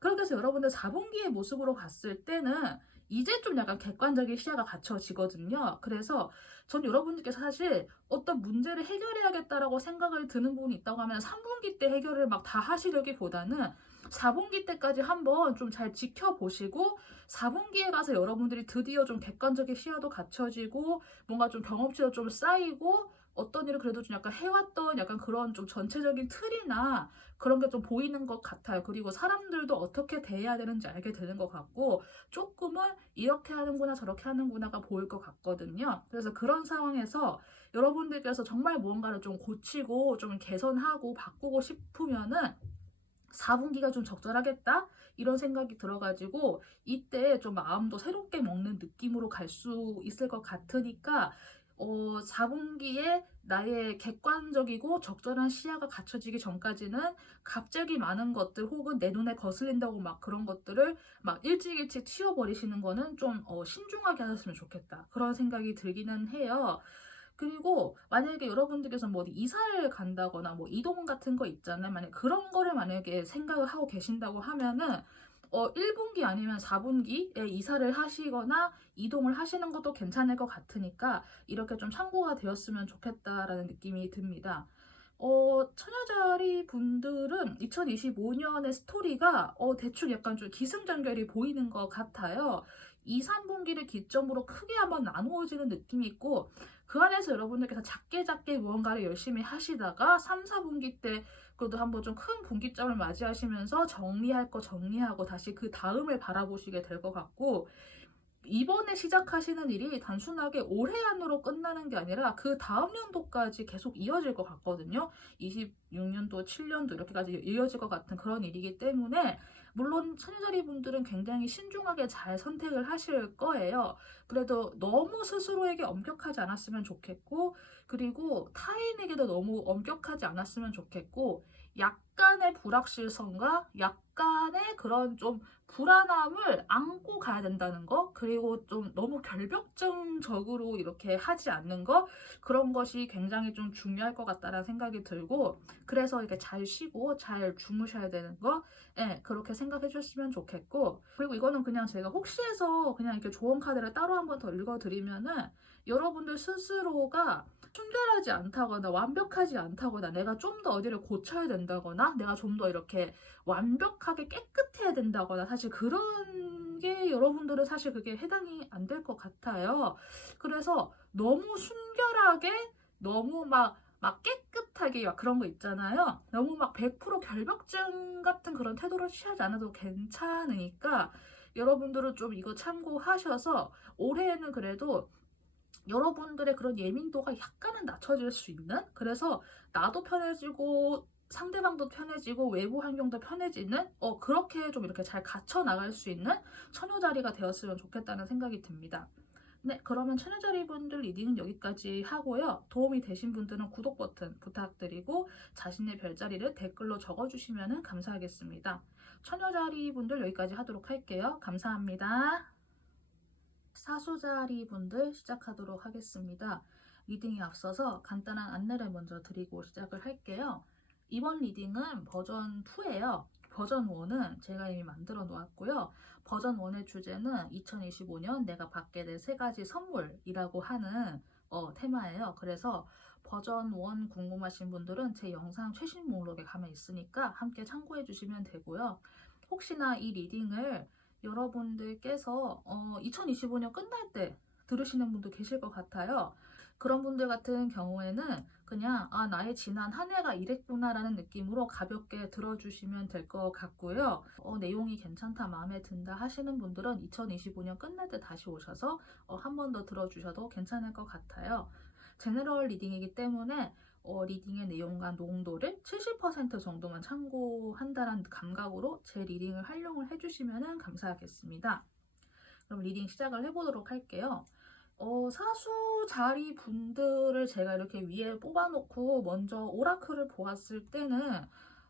그렇게 해서 여러분들 4분기의 모습으로 봤을 때는 이제 좀 약간 객관적인 시야가 갖춰지거든요. 그래서 전 여러분들께서 사실 어떤 문제를 해결해야겠다라고 생각을 드는 부분이 있다고 하면 3분기 때 해결을 막 다 하시려기보다는 4분기 때까지 한번 좀 잘 지켜보시고 4분기에 가서 여러분들이 드디어 좀 객관적인 시야도 갖춰지고 뭔가 좀 경험치도 좀 쌓이고 어떤 일을 그래도 좀 약간 해왔던 약간 그런 좀 전체적인 틀이나 그런 게 좀 보이는 것 같아요. 그리고 사람들도 어떻게 대해야 되는지 알게 되는 것 같고 조금은 이렇게 하는구나 저렇게 하는구나가 보일 것 같거든요. 그래서 그런 상황에서 여러분들께서 정말 무언가를 좀 고치고 좀 개선하고 바꾸고 싶으면은 4분기가 좀 적절하겠다? 이런 생각이 들어가지고 이때 좀 마음도 새롭게 먹는 느낌으로 갈 수 있을 것 같으니까 4분기에 나의 객관적이고 적절한 시야가 갖춰지기 전까지는 갑자기 많은 것들 혹은 내 눈에 거슬린다고 막 그런 것들을 막 일찍 치워버리시는 거는 좀 신중하게 하셨으면 좋겠다. 그런 생각이 들기는 해요. 그리고 만약에 여러분들께서 뭐 어디 이사를 간다거나 뭐 이동 같은 거 있잖아요. 만약 그런 거를 만약에 생각을 하고 계신다고 하면은 1분기 아니면 4분기에 이사를 하시거나 이동을 하시는 것도 괜찮을 것 같으니까 이렇게 좀 참고가 되었으면 좋겠다라는 느낌이 듭니다. 처녀자리 분들은 2025년의 스토리가 대충 약간 좀 기승전결이 보이는 것 같아요. 2, 3분기를 기점으로 크게 한번 나누어지는 느낌이 있고 그 안에서 여러분들께서 작게 무언가를 열심히 하시다가 3, 4분기 때 그래도 한번 좀 큰 분기점을 맞이하시면서 정리할 거 정리하고 다시 그 다음을 바라보시게 될 것 같고 이번에 시작하시는 일이 단순하게 올해 안으로 끝나는 게 아니라 그 다음 연도까지 계속 이어질 것 같거든요. 26년도, 7년도 이렇게까지 이어질 것 같은 그런 일이기 때문에 물론 처녀자리 분들은 굉장히 신중하게 잘 선택을 하실 거예요. 그래도 너무 스스로에게 엄격하지 않았으면 좋겠고 그리고 타인에게도 너무 엄격하지 않았으면 좋겠고 약간의 불확실성과 약간의 그런 좀 불안함을 안고 가야 된다는 거, 그리고 좀 너무 결벽증적으로 이렇게 하지 않는 거, 그런 것이 굉장히 좀 중요할 것 같다라는 생각이 들고, 그래서 이렇게 잘 쉬고 잘 주무셔야 되는 거, 예, 그렇게 생각해 주셨으면 좋겠고, 그리고 이거는 그냥 제가 혹시 해서 그냥 이렇게 조언 카드를 따로 한번 더 읽어드리면은, 여러분들 스스로가 순결하지 않다거나 완벽하지 않다거나 내가 좀 더 어디를 고쳐야 된다거나 내가 좀 더 이렇게 완벽하게 깨끗해야 된다거나 사실 그런 게 여러분들은 사실 그게 해당이 안 될 것 같아요. 그래서 너무 순결하게 너무 막 깨끗하게 막 그런 거 있잖아요. 너무 막 100% 결벽증 같은 그런 태도를 취하지 않아도 괜찮으니까 여러분들은 좀 이거 참고하셔서 올해에는 그래도 여러분들의 그런 예민도가 약간은 낮춰질 수 있는 그래서 나도 편해지고 상대방도 편해지고 외부 환경도 편해지는 그렇게 좀 이렇게 잘 갖춰 나갈 수 있는 처녀자리가 되었으면 좋겠다는 생각이 듭니다. 네, 그러면 처녀자리 분들 리딩은 여기까지 하고요. 도움이 되신 분들은 구독 버튼 부탁드리고 자신의 별자리를 댓글로 적어주시면 감사하겠습니다. 처녀자리 분들 여기까지 하도록 할게요. 감사합니다. 사수자리 분들 시작하도록 하겠습니다. 리딩에 앞서서 간단한 안내를 먼저 드리고 시작을 할게요. 이번 리딩은 버전 2예요. 버전 1은 제가 이미 만들어 놓았고요. 버전 1의 주제는 2025년 내가 받게 될 3가지 선물이라고 하는 테마예요. 그래서 버전 1 궁금하신 분들은 제 영상 최신 목록에 가면 있으니까 함께 참고해 주시면 되고요. 혹시나 이 리딩을 여러분들께서 2025년 끝날 때 들으시는 분도 계실 것 같아요. 그런 분들 같은 경우에는 그냥 나의 지난 한 해가 이랬구나라는 느낌으로 가볍게 들어주시면 될 것 같고요. 내용이 괜찮다, 마음에 든다 하시는 분들은 2025년 끝날 때 다시 오셔서 한 번 더 들어주셔도 괜찮을 것 같아요. 제너럴 리딩이기 때문에 리딩의 내용과 농도를 70% 정도만 참고한다는 감각으로 제 리딩을 활용을 해주시면 감사하겠습니다. 그럼 리딩 시작을 해보도록 할게요. 사수 자리 분들을 제가 이렇게 위에 뽑아놓고 먼저 오라클을 보았을 때는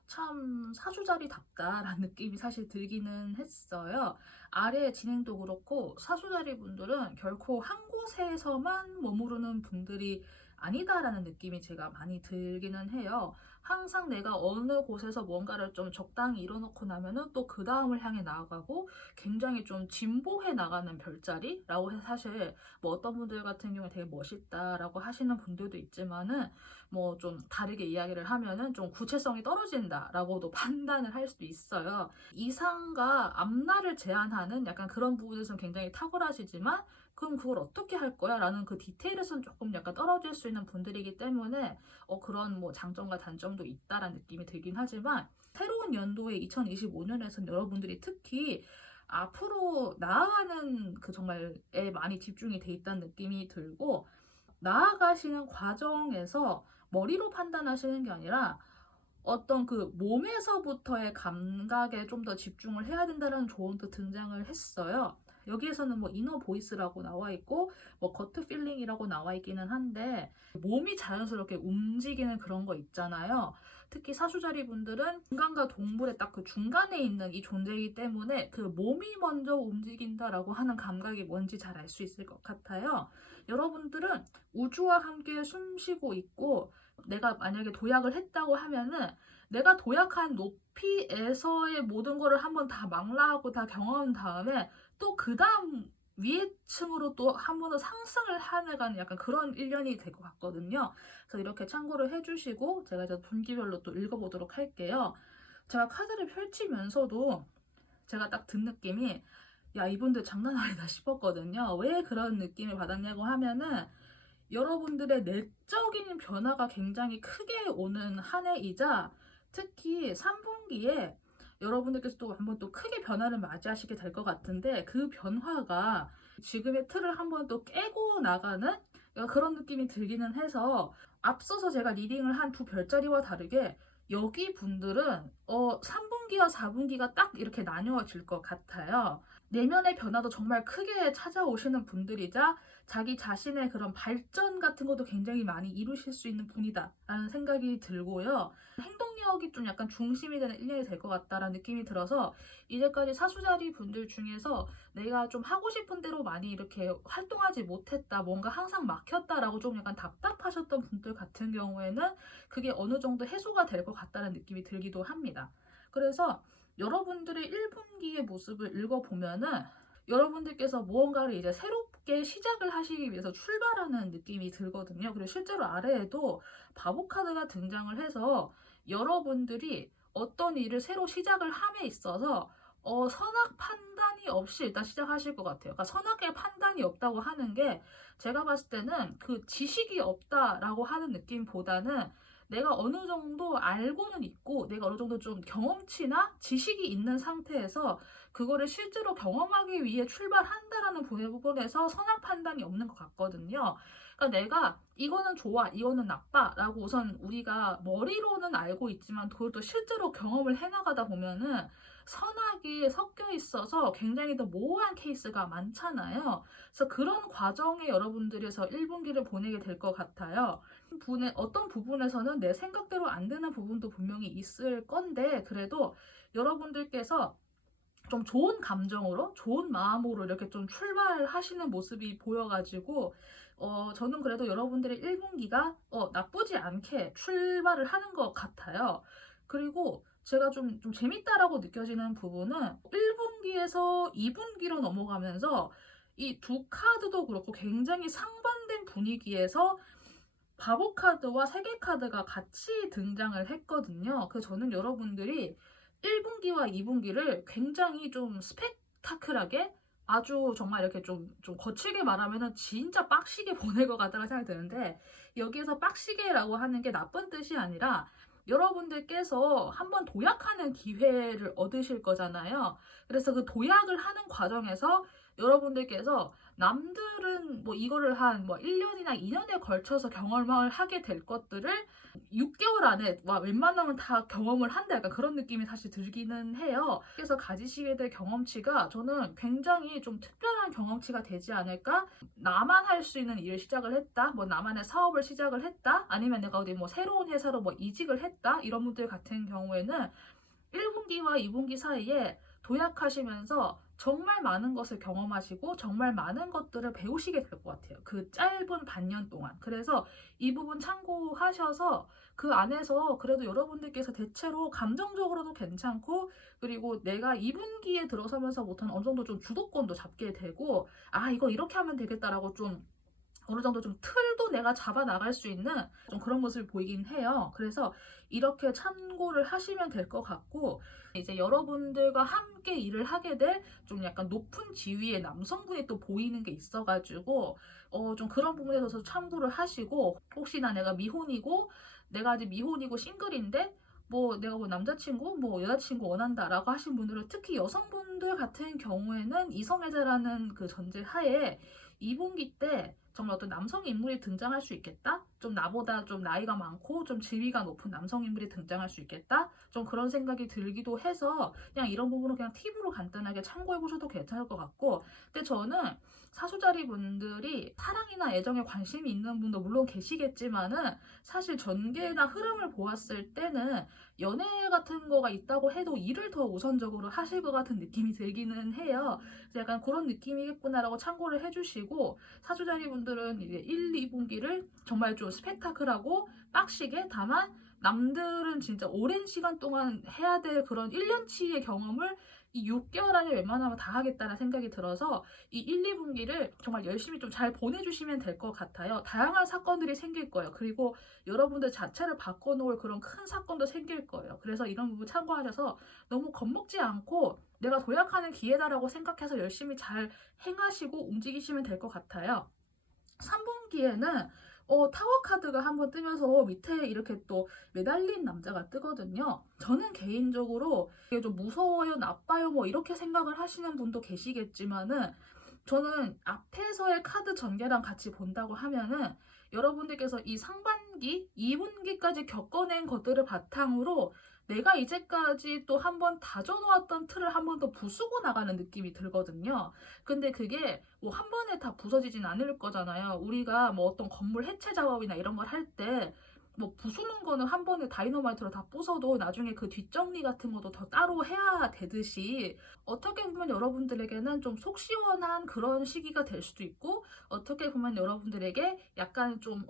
참 사수자리답다라는 느낌이 사실 들기는 했어요. 아래 진행도 그렇고 사수자리 분들은 결코 한 곳에서만 머무르는 분들이 아니다라는 느낌이 제가 많이 들기는 해요. 항상 내가 어느 곳에서 뭔가를 좀 적당히 이뤄놓고 나면은 또 그 다음을 향해 나아가고 굉장히 좀 진보해 나가는 별자리라고 해서 사실 뭐 어떤 분들 같은 경우에 되게 멋있다라고 하시는 분들도 있지만은 뭐 좀 다르게 이야기를 하면은 좀 구체성이 떨어진다라고도 판단을 할 수도 있어요. 이상과 앞날을 제한하는 약간 그런 부분에서는 굉장히 탁월하시지만 그럼 그걸 어떻게 할 거야? 라는 그 디테일에서는 조금 약간 떨어질 수 있는 분들이기 때문에 그런 뭐 장점과 단점도 있다라는 느낌이 들긴 하지만 새로운 연도에 2025년에서는 여러분들이 특히 앞으로 나아가는 그 정말에 많이 집중이 돼 있다는 느낌이 들고 나아가시는 과정에서 머리로 판단하시는 게 아니라 어떤 그 몸에서부터의 감각에 좀 더 집중을 해야 된다는 조언도 등장을 했어요. 여기에서는 뭐 이너 보이스라고 나와 있고 뭐 거트 필링이라고 나와 있기는 한데 몸이 자연스럽게 움직이는 그런 거 있잖아요. 특히 사수자리 분들은 인간과 동물의 딱 그 중간에 있는 이 존재이기 때문에 그 몸이 먼저 움직인다라고 하는 감각이 뭔지 잘 알 수 있을 것 같아요. 여러분들은 우주와 함께 숨쉬고 있고 내가 만약에 도약을 했다고 하면은 내가 도약한 높이에서의 모든 거를 한번 다 망라하고 다 경험한 다음에 또 그 다음 위에 층으로 또 한 번 더 상승을 해나가는 약간 그런 일련이 될 것 같거든요. 그래서 이렇게 참고를 해주시고 제가 이제 분기별로 또 읽어보도록 할게요. 제가 카드를 펼치면서도 제가 딱 든 느낌이 야 이분들 장난 아니다 싶었거든요. 왜 그런 느낌을 받았냐고 하면은 여러분들의 내적인 변화가 굉장히 크게 오는 한 해이자 특히 3분기에 여러분들께서 또 한번 또 크게 변화를 맞이하시게 될 것 같은데 그 변화가 지금의 틀을 한번 또 깨고 나가는 그런 느낌이 들기는 해서 앞서서 제가 리딩을 한 두 별자리와 다르게 여기 분들은 3분기와 4분기가 딱 이렇게 나뉘어질 것 같아요. 내면의 변화도 정말 크게 찾아오시는 분들이자 자기 자신의 그런 발전 같은 것도 굉장히 많이 이루실 수 있는 분이다 라는 생각이 들고요. 행동력이 좀 약간 중심이 되는 1년이 될 것 같다라는 느낌이 들어서 이제까지 사수자리 분들 중에서 내가 좀 하고 싶은 대로 많이 이렇게 활동하지 못했다, 뭔가 항상 막혔다라고 좀 약간 답답하셨던 분들 같은 경우에는 그게 어느 정도 해소가 될 것 같다는 느낌이 들기도 합니다. 그래서 여러분들의 1분기의 모습을 읽어보면은 여러분들께서 무언가를 이제 새롭게 시작을 하시기 위해서 출발하는 느낌이 들거든요. 그리고 실제로 아래에도 바보 카드가 등장을 해서 여러분들이 어떤 일을 새로 시작을 함에 있어서 선악 판단이 없이 일단 시작하실 것 같아요. 그러니까 선악의 판단이 없다고 하는 게 제가 봤을 때는 그 지식이 없다라고 하는 느낌보다는 내가 어느 정도 알고는 있고 내가 어느 정도 좀 경험치나 지식이 있는 상태에서 그거를 실제로 경험하기 위해 출발한다라는 부분에서 선악 판단이 없는 것 같거든요. 그러니까 내가 이거는 좋아, 이거는 나빠 라고 우선 우리가 머리로는 알고 있지만 그걸 또 실제로 경험을 해나가다 보면은 선악이 섞여 있어서 굉장히 더 모호한 케이스가 많잖아요. 그래서 그런 과정에 여러분들에서 1분기를 보내게 될 것 같아요. 어떤 부분에서는 내 생각대로 안 되는 부분도 분명히 있을 건데 그래도 여러분들께서 좀 좋은 감정으로 좋은 마음으로 이렇게 좀 출발하시는 모습이 보여가지고 저는 그래도 여러분들의 1분기가 나쁘지 않게 출발을 하는 것 같아요. 그리고 제가 좀 재밌다라고 느껴지는 부분은 1분기에서 2분기로 넘어가면서 이 두 카드도 그렇고 굉장히 상반된 분위기에서 바보 카드와 세계 카드가 같이 등장을 했거든요. 그래서 저는 여러분들이 1분기와 2분기를 굉장히 좀 스펙타클하게 아주 정말 이렇게 좀 거칠게 말하면은 진짜 빡시게 보낼 것 같다는 생각이 드는데 여기에서 빡시게라고 하는 게 나쁜 뜻이 아니라 여러분들께서 한번 도약하는 기회를 얻으실 거잖아요. 그래서 그 도약을 하는 과정에서 여러분들께서 남들은 뭐 이거를 한 뭐 1년이나 2년에 걸쳐서 경험을 하게 될 것들을 6개월 안에 와 웬만하면 다 경험을 한다 약간 그런 느낌이 사실 들기는 해요. 그래서 가지시게 될 경험치가 저는 굉장히 좀 특별한 경험치가 되지 않을까? 나만 할 수 있는 일을 시작을 했다, 뭐 나만의 사업을 시작을 했다, 아니면 내가 어디 뭐 새로운 회사로 뭐 이직을 했다 이런 분들 같은 경우에는 1분기와 2분기 사이에 도약하시면서 정말 많은 것을 경험하시고 정말 많은 것들을 배우시게 될 것 같아요. 그 짧은 반년 동안. 그래서 이 부분 참고하셔서 그 안에서 그래도 여러분들께서 대체로 감정적으로도 괜찮고 그리고 내가 2분기에 들어서면서부터는 어느 정도 좀 주도권도 잡게 되고 아 이거 이렇게 하면 되겠다라고 좀 어느 정도 좀 틀도 내가 잡아 나갈 수 있는 좀 그런 모습이 보이긴 해요. 그래서 이렇게 참고를 하시면 될 것 같고 이제 여러분들과 함께 일을 하게 될 좀 약간 높은 지위의 남성분이 또 보이는 게 있어가지고 좀 그런 부분에 대해서 참고를 하시고 혹시나 내가 미혼이고 내가 아직 미혼이고 싱글인데 뭐 내가 뭐 남자친구 뭐 여자친구 원한다라고 하신 분들은 특히 여성분들 같은 경우에는 이성애자라는 그 전제 하에 2분기 때 정말 어떤 남성 인물이 등장할 수 있겠다? 좀 나보다 좀 나이가 많고 좀 지위가 높은 남성인물이 등장할 수 있겠다. 좀 그런 생각이 들기도 해서 그냥 이런 부분은 그냥 팁으로 간단하게 참고해 보셔도 괜찮을 것 같고, 근데 저는 사수자리 분들이 사랑이나 애정에 관심이 있는 분도 물론 계시겠지만은 사실 전개나 흐름을 보았을 때는 연애 같은 거가 있다고 해도 일을 더 우선적으로 하실 것 같은 느낌이 들기는 해요. 그래서 약간 그런 느낌이겠구나라고 참고를 해주시고, 사주자리 분들은 이제 1, 2분기를 정말 좀 스펙타클하고 빡시게, 다만 남들은 진짜 오랜 시간 동안 해야 될 그런 1년치의 경험을 이 6개월 안에 웬만하면 다 하겠다는 생각이 들어서 이 1, 2분기를 정말 열심히 좀 잘 보내주시면 될 것 같아요. 다양한 사건들이 생길 거예요. 그리고 여러분들 자체를 바꿔놓을 그런 큰 사건도 생길 거예요. 그래서 이런 부분 참고하셔서 너무 겁먹지 않고 내가 도약하는 기회다라고 생각해서 열심히 잘 행하시고 움직이시면 될 것 같아요. 3분기에는 타워 카드가 한번 뜨면서 밑에 이렇게 또 매달린 남자가 뜨거든요. 저는 개인적으로 이게 좀 무서워요, 나빠요, 뭐 이렇게 생각을 하시는 분도 계시겠지만은, 저는 앞에서의 카드 전개랑 같이 본다고 하면은 여러분들께서 이 상반기, 2분기까지 겪어낸 것들을 바탕으로 내가 이제까지 또 한 번 다져놓았던 틀을 한 번 더 부수고 나가는 느낌이 들거든요. 근데 그게 뭐 한 번에 다 부서지진 않을 거잖아요. 우리가 뭐 어떤 건물 해체 작업이나 이런 걸 할 때 뭐 부수는 거는 한 번에 다이너마이트로 다 부숴도 나중에 그 뒷정리 같은 것도 더 따로 해야 되듯이, 어떻게 보면 여러분들에게는 좀 속 시원한 그런 시기가 될 수도 있고, 어떻게 보면 여러분들에게 약간 좀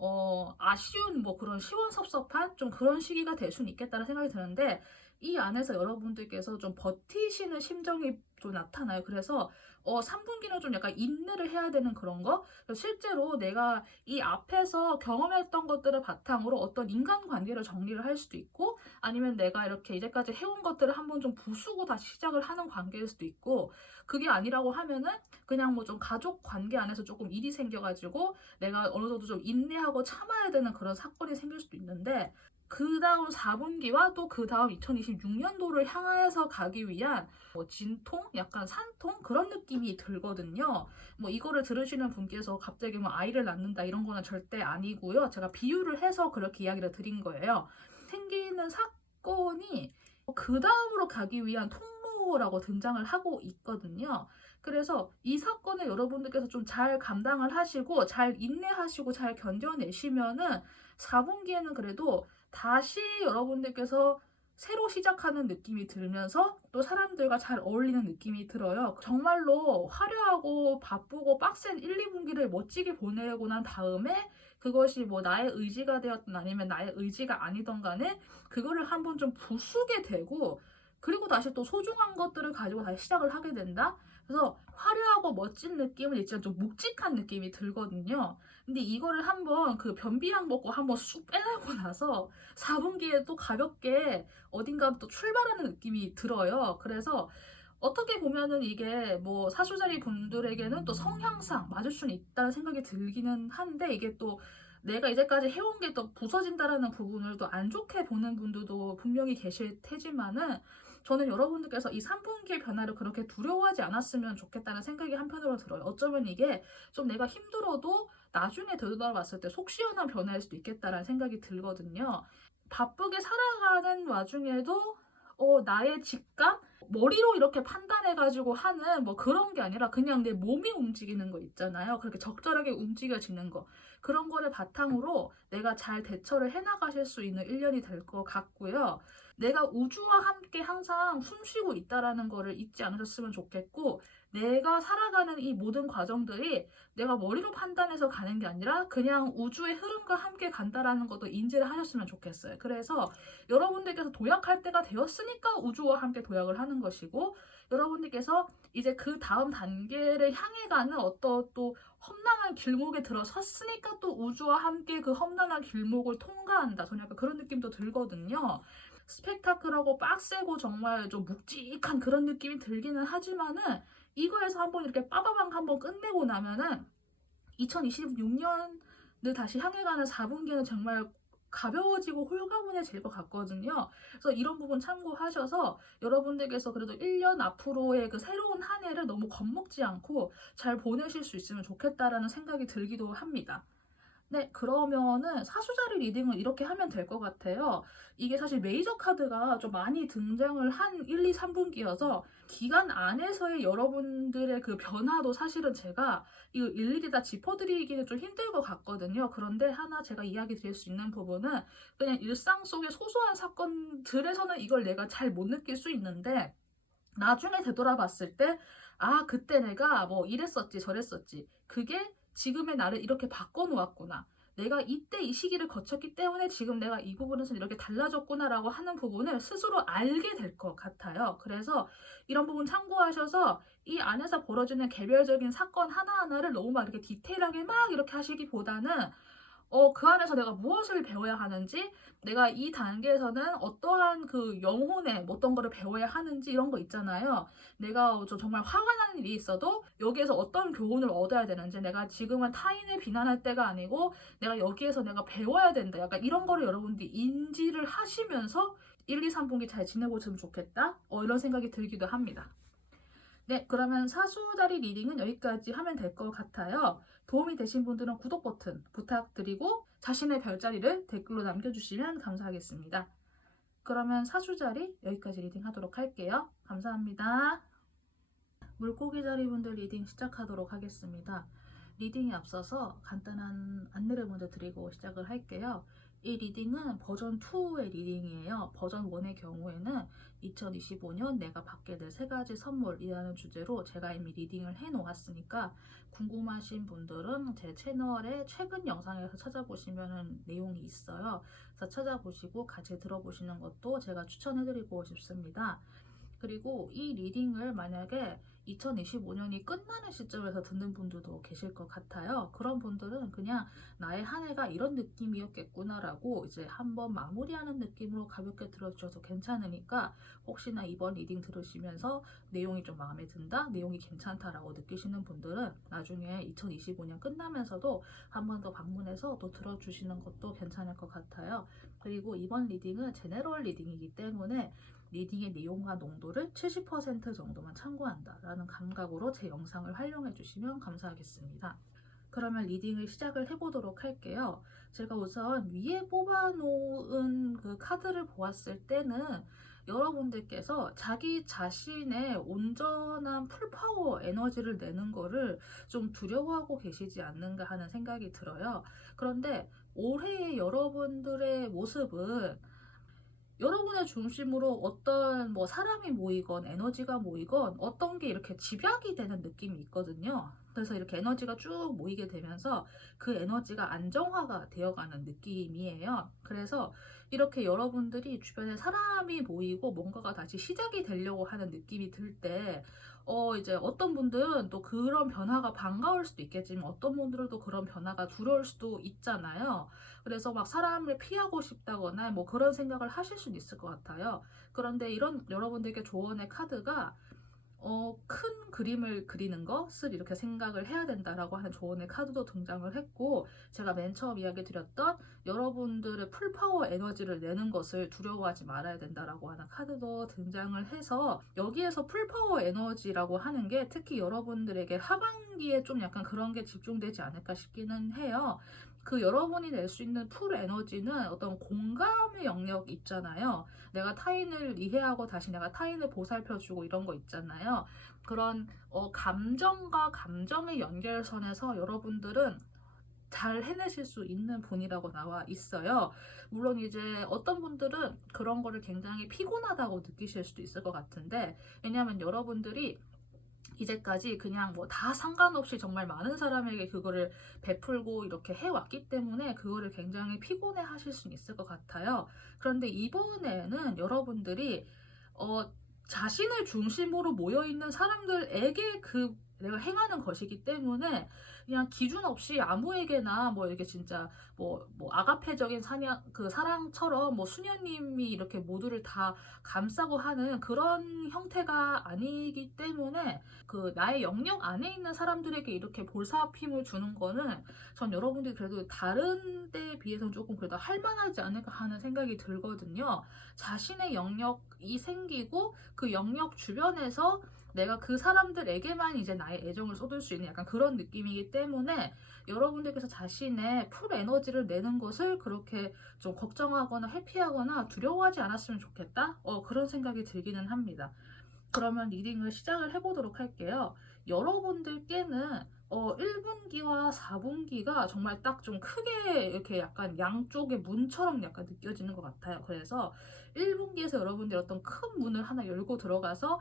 아쉬운 뭐 그런 시원섭섭한 좀 그런 시기가 될 수는 있겠다는 생각이 드는데, 이 안에서 여러분들께서 좀 버티시는 심정이 좀 나타나요. 그래서 3분기는 좀 약간 인내를 해야 되는 그런 거? 실제로 내가 이 앞에서 경험했던 것들을 바탕으로 어떤 인간관계를 정리를 할 수도 있고, 아니면 내가 이렇게 이제까지 해온 것들을 한번 좀 부수고 다시 시작을 하는 관계일 수도 있고, 그게 아니라고 하면은 그냥 뭐 좀 가족 관계 안에서 조금 일이 생겨가지고 내가 어느 정도 좀 인내하고 참아야 되는 그런 사건이 생길 수도 있는데, 그 다음 4분기와 또 그 다음 2026년도를 향해서 가기 위한 뭐 진통? 약간 산통? 그런 느낌이 들거든요. 뭐 이거를 들으시는 분께서 갑자기 뭐 아이를 낳는다 이런 거는 절대 아니고요. 제가 비유를 해서 그렇게 이야기를 드린 거예요. 생기는 사건이 그 다음으로 가기 위한 통로라고 등장을 하고 있거든요. 그래서 이 사건을 여러분들께서 좀 잘 감당을 하시고 잘 인내하시고 잘 견뎌내시면은 4분기에는 그래도 다시 여러분들께서 새로 시작하는 느낌이 들면서 또 사람들과 잘 어울리는 느낌이 들어요. 정말로 화려하고 바쁘고 빡센 1, 2분기를 멋지게 보내고 난 다음에 그것이 뭐 나의 의지가 되었든 아니면 나의 의지가 아니던 간에 그거를 한번 좀 부수게 되고, 그리고 다시 또 소중한 것들을 가지고 다시 시작을 하게 된다? 그래서 화려하고 멋진 느낌은 있지만 좀 묵직한 느낌이 들거든요. 근데 이거를 한번 그 변비약 먹고 한번 쑥 빼내고 나서 4분기에 또 가볍게 어딘가 또 출발하는 느낌이 들어요. 그래서 어떻게 보면은 이게 뭐 사주자리 분들에게는 또 성향상 맞을 수는 있다는 생각이 들기는 한데, 이게 또 내가 이제까지 해온 게 또 부서진다라는 부분을 또 안 좋게 보는 분들도 분명히 계실 테지만은, 저는 여러분들께서 이 3분기의 변화를 그렇게 두려워하지 않았으면 좋겠다는 생각이 한편으로 들어요. 어쩌면 이게 좀 내가 힘들어도 나중에 되돌아봤을 때 속 시원한 변화일 수도 있겠다라는 생각이 들거든요. 바쁘게 살아가는 와중에도 나의 직감? 머리로 이렇게 판단해가지고 하는 뭐 그런 게 아니라 그냥 내 몸이 움직이는 거 있잖아요. 그렇게 적절하게 움직여지는 거. 그런 거를 바탕으로 내가 잘 대처를 해나가실 수 있는 1년이 될 것 같고요. 내가 우주와 함께 항상 숨쉬고 있다라는 거를 잊지 않으셨으면 좋겠고, 내가 살아가는 이 모든 과정들이 내가 머리로 판단해서 가는 게 아니라 그냥 우주의 흐름과 함께 간다라는 것도 인지를 하셨으면 좋겠어요. 그래서 여러분들께서 도약할 때가 되었으니까 우주와 함께 도약을 하는 것이고, 여러분들께서 이제 그 다음 단계를 향해 가는 어떤 또 험난한 길목에 들어섰으니까 또 우주와 함께 그 험난한 길목을 통과한다. 저는 약간 그런 느낌도 들거든요. 스펙타클하고 빡세고 정말 좀 묵직한 그런 느낌이 들기는 하지만은, 이거에서 한번 이렇게 빠바방 한번 끝내고 나면은 2026년을 다시 향해 가는 4분기는 정말 가벼워지고 홀가분해질 것 같거든요. 그래서 이런 부분 참고하셔서 여러분들께서 그래도 1년 앞으로의 그 새로운 한 해를 너무 겁먹지 않고 잘 보내실 수 있으면 좋겠다라는 생각이 들기도 합니다. 네, 그러면은 사수자리 리딩을 이렇게 하면 될 것 같아요. 이게 사실 메이저 카드가 좀 많이 등장을 한 1, 2, 3분기여서 기간 안에서의 여러분들의 그 변화도 사실은 제가 이거 일일이 다 짚어드리기는 좀 힘들 것 같거든요. 그런데 하나 제가 이야기 드릴 수 있는 부분은 그냥 일상 속의 소소한 사건들에서는 이걸 내가 잘 못 느낄 수 있는데 나중에 되돌아봤을 때, 아, 그때 내가 뭐 이랬었지, 저랬었지. 그게 지금의 나를 이렇게 바꿔놓았구나. 내가 이때 이 시기를 거쳤기 때문에 지금 내가 이 부분에서 이렇게 달라졌구나라고 하는 부분을 스스로 알게 될 것 같아요. 그래서 이런 부분 참고하셔서 이 안에서 벌어지는 개별적인 사건 하나하나를 너무 막 이렇게 디테일하게 막 이렇게 하시기보다는 그 안에서 내가 무엇을 배워야 하는지, 내가 이 단계에서는 어떠한 그 영혼의 어떤 거를 배워야 하는지 이런 거 있잖아요. 내가 정말 화가 나는 일이 있어도 여기에서 어떤 교훈을 얻어야 되는지, 내가 지금은 타인을 비난할 때가 아니고 내가 여기에서 내가 배워야 된다. 약간 이런 거를 여러분들이 인지를 하시면서 1, 2, 3분기 잘 지내고 있으면 좋겠다. 이런 생각이 들기도 합니다. 네, 그러면 사수자리 리딩은 여기까지 하면 될 것 같아요. 도움이 되신 분들은 구독 버튼 부탁드리고 자신의 별자리를 댓글로 남겨주시면 감사하겠습니다. 그러면 사수자리 여기까지 리딩하도록 할게요. 감사합니다. 물고기 자리 분들 리딩 시작하도록 하겠습니다. 리딩에 앞서서 간단한 안내를 먼저 드리고 시작을 할게요. 이 리딩은 버전 2의 리딩이에요. 버전 1의 경우에는 2025년 내가 받게 될 3가지 선물이라는 주제로 제가 이미 리딩을 해 놓았으니까 궁금하신 분들은 제 채널의 최근 영상에서 찾아보시면 내용이 있어요. 그래서 찾아보시고 같이 들어보시는 것도 제가 추천해드리고 싶습니다. 그리고 이 리딩을 만약에 2025년이 끝나는 시점에서 듣는 분들도 계실 것 같아요. 그런 분들은 그냥 나의 한 해가 이런 느낌이었겠구나라고 이제 한번 마무리하는 느낌으로 가볍게 들어주셔도 괜찮으니까 혹시나 이번 리딩 들으시면서 내용이 좀 마음에 든다, 내용이 괜찮다라고 느끼시는 분들은 나중에 2025년 끝나면서도 한 번 더 방문해서 또 들어주시는 것도 괜찮을 것 같아요. 그리고 이번 리딩은 제네럴 리딩이기 때문에 리딩의 내용과 농도를 70% 정도만 참고한다 라는 감각으로 제 영상을 활용해 주시면 감사하겠습니다. 그러면 리딩을 시작을 해보도록 할게요. 제가 우선 위에 뽑아놓은 그 카드를 보았을 때는 여러분들께서 자기 자신의 온전한 풀파워 에너지를 내는 거를 좀 두려워하고 계시지 않는가 하는 생각이 들어요. 그런데 올해의 여러분들의 모습은 여러분의 중심으로 어떤 뭐 사람이 모이건 에너지가 모이건 어떤 게 이렇게 집약이 되는 느낌이 있거든요. 그래서 이렇게 에너지가 쭉 모이게 되면서 그 에너지가 안정화가 되어가는 느낌이에요. 그래서 이렇게 여러분들이 주변에 사람이 모이고 뭔가가 다시 시작이 되려고 하는 느낌이 들 때, 이제 어떤 분들은 또 그런 변화가 반가울 수도 있겠지만 어떤 분들은 또 그런 변화가 두려울 수도 있잖아요. 그래서 막 사람을 피하고 싶다거나 뭐 그런 생각을 하실 수는 있을 것 같아요. 그런데 이런 여러분들께 조언의 카드가 큰 그림을 그리는 것을 이렇게 생각을 해야 된다라고 하는 조언의 카드도 등장을 했고, 제가 맨 처음 이야기 드렸던 여러분들의 풀파워 에너지를 내는 것을 두려워하지 말아야 된다라고 하는 카드도 등장을 해서 여기에서 풀파워 에너지라고 하는 게 특히 여러분들에게 하반기에 좀 약간 그런 게 집중되지 않을까 싶기는 해요. 그 여러분이 낼 수 있는 풀 에너지는 어떤 공감의 영역 있잖아요. 내가 타인을 이해하고 다시 내가 타인을 보살펴주고 이런 거 있잖아요. 그런 감정과 감정의 연결선에서 여러분들은 잘 해내실 수 있는 분이라고 나와 있어요. 물론 이제 어떤 분들은 그런 거를 굉장히 피곤하다고 느끼실 수도 있을 것 같은데, 왜냐하면 여러분들이 이제까지 그냥 뭐 다 상관없이 정말 많은 사람에게 그거를 베풀고 이렇게 해왔기 때문에 그거를 굉장히 피곤해 하실 수 있을 것 같아요. 그런데 이번에는 여러분들이 자신을 중심으로 모여있는 사람들에게 그 내가 행하는 것이기 때문에 그냥 기준 없이 아무에게나 뭐 이렇게 진짜 뭐 아가페적인 그 사랑처럼 뭐 수녀님이 이렇게 모두를 다 감싸고 하는 그런 형태가 아니기 때문에 그 나의 영역 안에 있는 사람들에게 이렇게 볼사핌을 주는 거는 전 여러분들이 그래도 다른 때에 비해서는 조금 그래도 할만하지 않을까 하는 생각이 들거든요. 자신의 영역이 생기고 그 영역 주변에서 내가 그 사람들에게만 이제 나의 애정을 쏟을 수 있는 약간 그런 느낌이기 때문에 여러분들께서 자신의 풀 에너지를 내는 것을 그렇게 좀 걱정하거나 회피하거나 두려워하지 않았으면 좋겠다. 그런 생각이 들기는 합니다. 그러면 리딩을 시작을 해보도록 할게요. 여러분들께는 1분기와 4분기가 정말 딱 좀 크게 이렇게 약간 양쪽의 문처럼 약간 느껴지는 것 같아요. 그래서 1분기에서 여러분들이 어떤 큰 문을 하나 열고 들어가서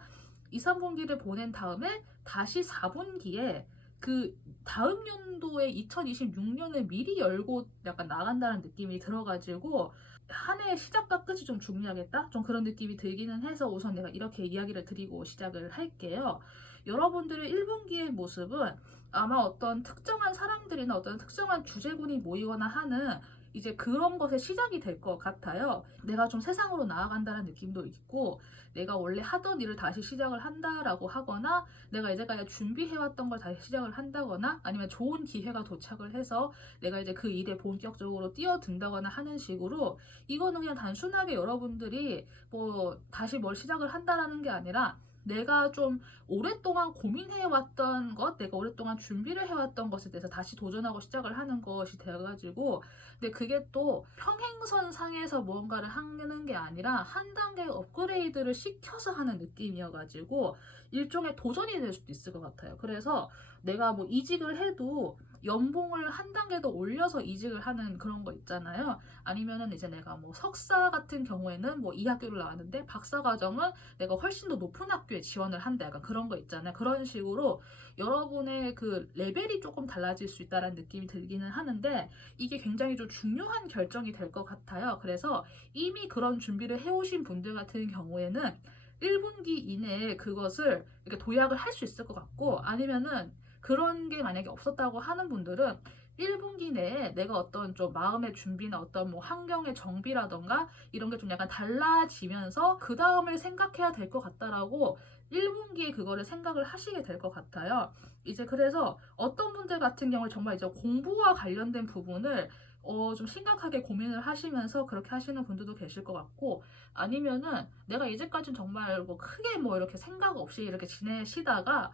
2, 3분기를 보낸 다음에 다시 4분기에 그 다음 연도의 2026년을 미리 열고 약간 나간다는 느낌이 들어가지고 한 해의 시작과 끝이 좀 중요하겠다? 좀 그런 느낌이 들기는 해서 우선 내가 이렇게 이야기를 드리고 시작을 할게요. 여러분들의 1분기의 모습은 아마 어떤 특정한 사람들이나 어떤 특정한 주제군이 모이거나 하는 이제 그런 것의 시작이 될 것 같아요. 내가 좀 세상으로 나아간다는 느낌도 있고, 내가 원래 하던 일을 다시 시작을 한다라고 하거나, 내가 이제까지 준비해왔던 걸 다시 시작을 한다거나, 아니면 좋은 기회가 도착을 해서 내가 이제 그 일에 본격적으로 뛰어든다거나 하는 식으로, 이거는 그냥 단순하게 여러분들이 뭐 다시 뭘 시작을 한다라는 게 아니라 내가 좀 오랫동안 고민해왔던 것, 내가 오랫동안 준비를 해왔던 것에 대해서 다시 도전하고 시작을 하는 것이 돼가지고, 근데 그게 또 평행선 상에서 무언가를 하는 게 아니라 한 단계 업그레이드를 시켜서 하는 느낌이어가지고 일종의 도전이 될 수도 있을 것 같아요. 그래서 내가 뭐 이직을 해도 연봉을 한 단계 더 올려서 이직을 하는 그런 거 있잖아요. 아니면은 이제 내가 뭐 석사 같은 경우에는 뭐 이 학교를 나왔는데 박사 과정은 내가 훨씬 더 높은 학교에 지원을 한다. 약간 그런 거 있잖아요. 그런 식으로 여러분의 그 레벨이 조금 달라질 수 있다는 느낌이 들기는 하는데 이게 굉장히 좀 중요한 결정이 될 것 같아요. 그래서 이미 그런 준비를 해오신 분들 같은 경우에는 1분기 이내에 그것을 이렇게 도약을 할 수 있을 것 같고 아니면은 그런 게 만약에 없었다고 하는 분들은 1분기 내에 내가 어떤 좀 마음의 준비나 어떤 뭐 환경의 정비라던가 이런 게 좀 약간 달라지면서 그 다음을 생각해야 될 것 같다라고 1분기에 그거를 생각을 하시게 될 것 같아요. 이제 그래서 어떤 분들 같은 경우에 정말 이제 공부와 관련된 부분을 좀 심각하게 고민을 하시면서 그렇게 하시는 분들도 계실 것 같고 아니면은 내가 이제까지는 정말 뭐 크게 뭐 이렇게 생각 없이 이렇게 지내시다가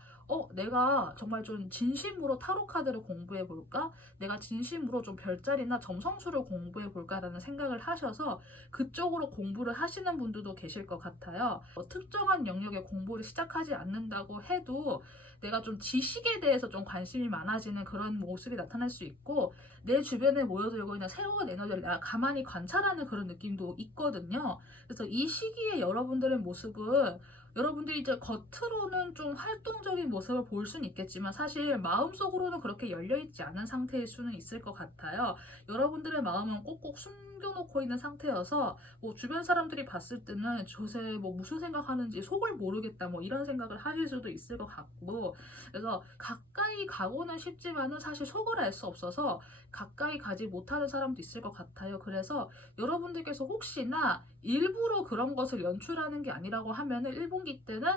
내가 정말 좀 진심으로 타로 카드를 공부해 볼까? 내가 진심으로 좀 별자리나 점성술을 공부해 볼까라는 생각을 하셔서 그쪽으로 공부를 하시는 분들도 계실 것 같아요. 특정한 영역의 공부를 시작하지 않는다고 해도 내가 좀 지식에 대해서 좀 관심이 많아지는 그런 모습이 나타날 수 있고 내 주변에 모여들고 있는 새로운 에너지를 내가 가만히 관찰하는 그런 느낌도 있거든요. 그래서 이 시기에 여러분들의 모습은 여러분들이 이제 겉으로는 좀 활동적인 모습을 볼 수는 있겠지만 사실 마음속으로는 그렇게 열려있지 않은 상태일 수는 있을 것 같아요. 여러분들의 마음은 꼭꼭 숨겨놓고 있는 상태여서 뭐 주변 사람들이 봤을 때는 저새 뭐 무슨 생각하는지 속을 모르겠다 뭐 이런 생각을 하실 수도 있을 것 같고 그래서 가까이 가고는 싶지만은 사실 속을 알 수 없어서 가까이 가지 못하는 사람도 있을 것 같아요. 그래서 여러분들께서 혹시나 일부러 그런 것을 연출하는 게 아니라고 하면은 1분기 때는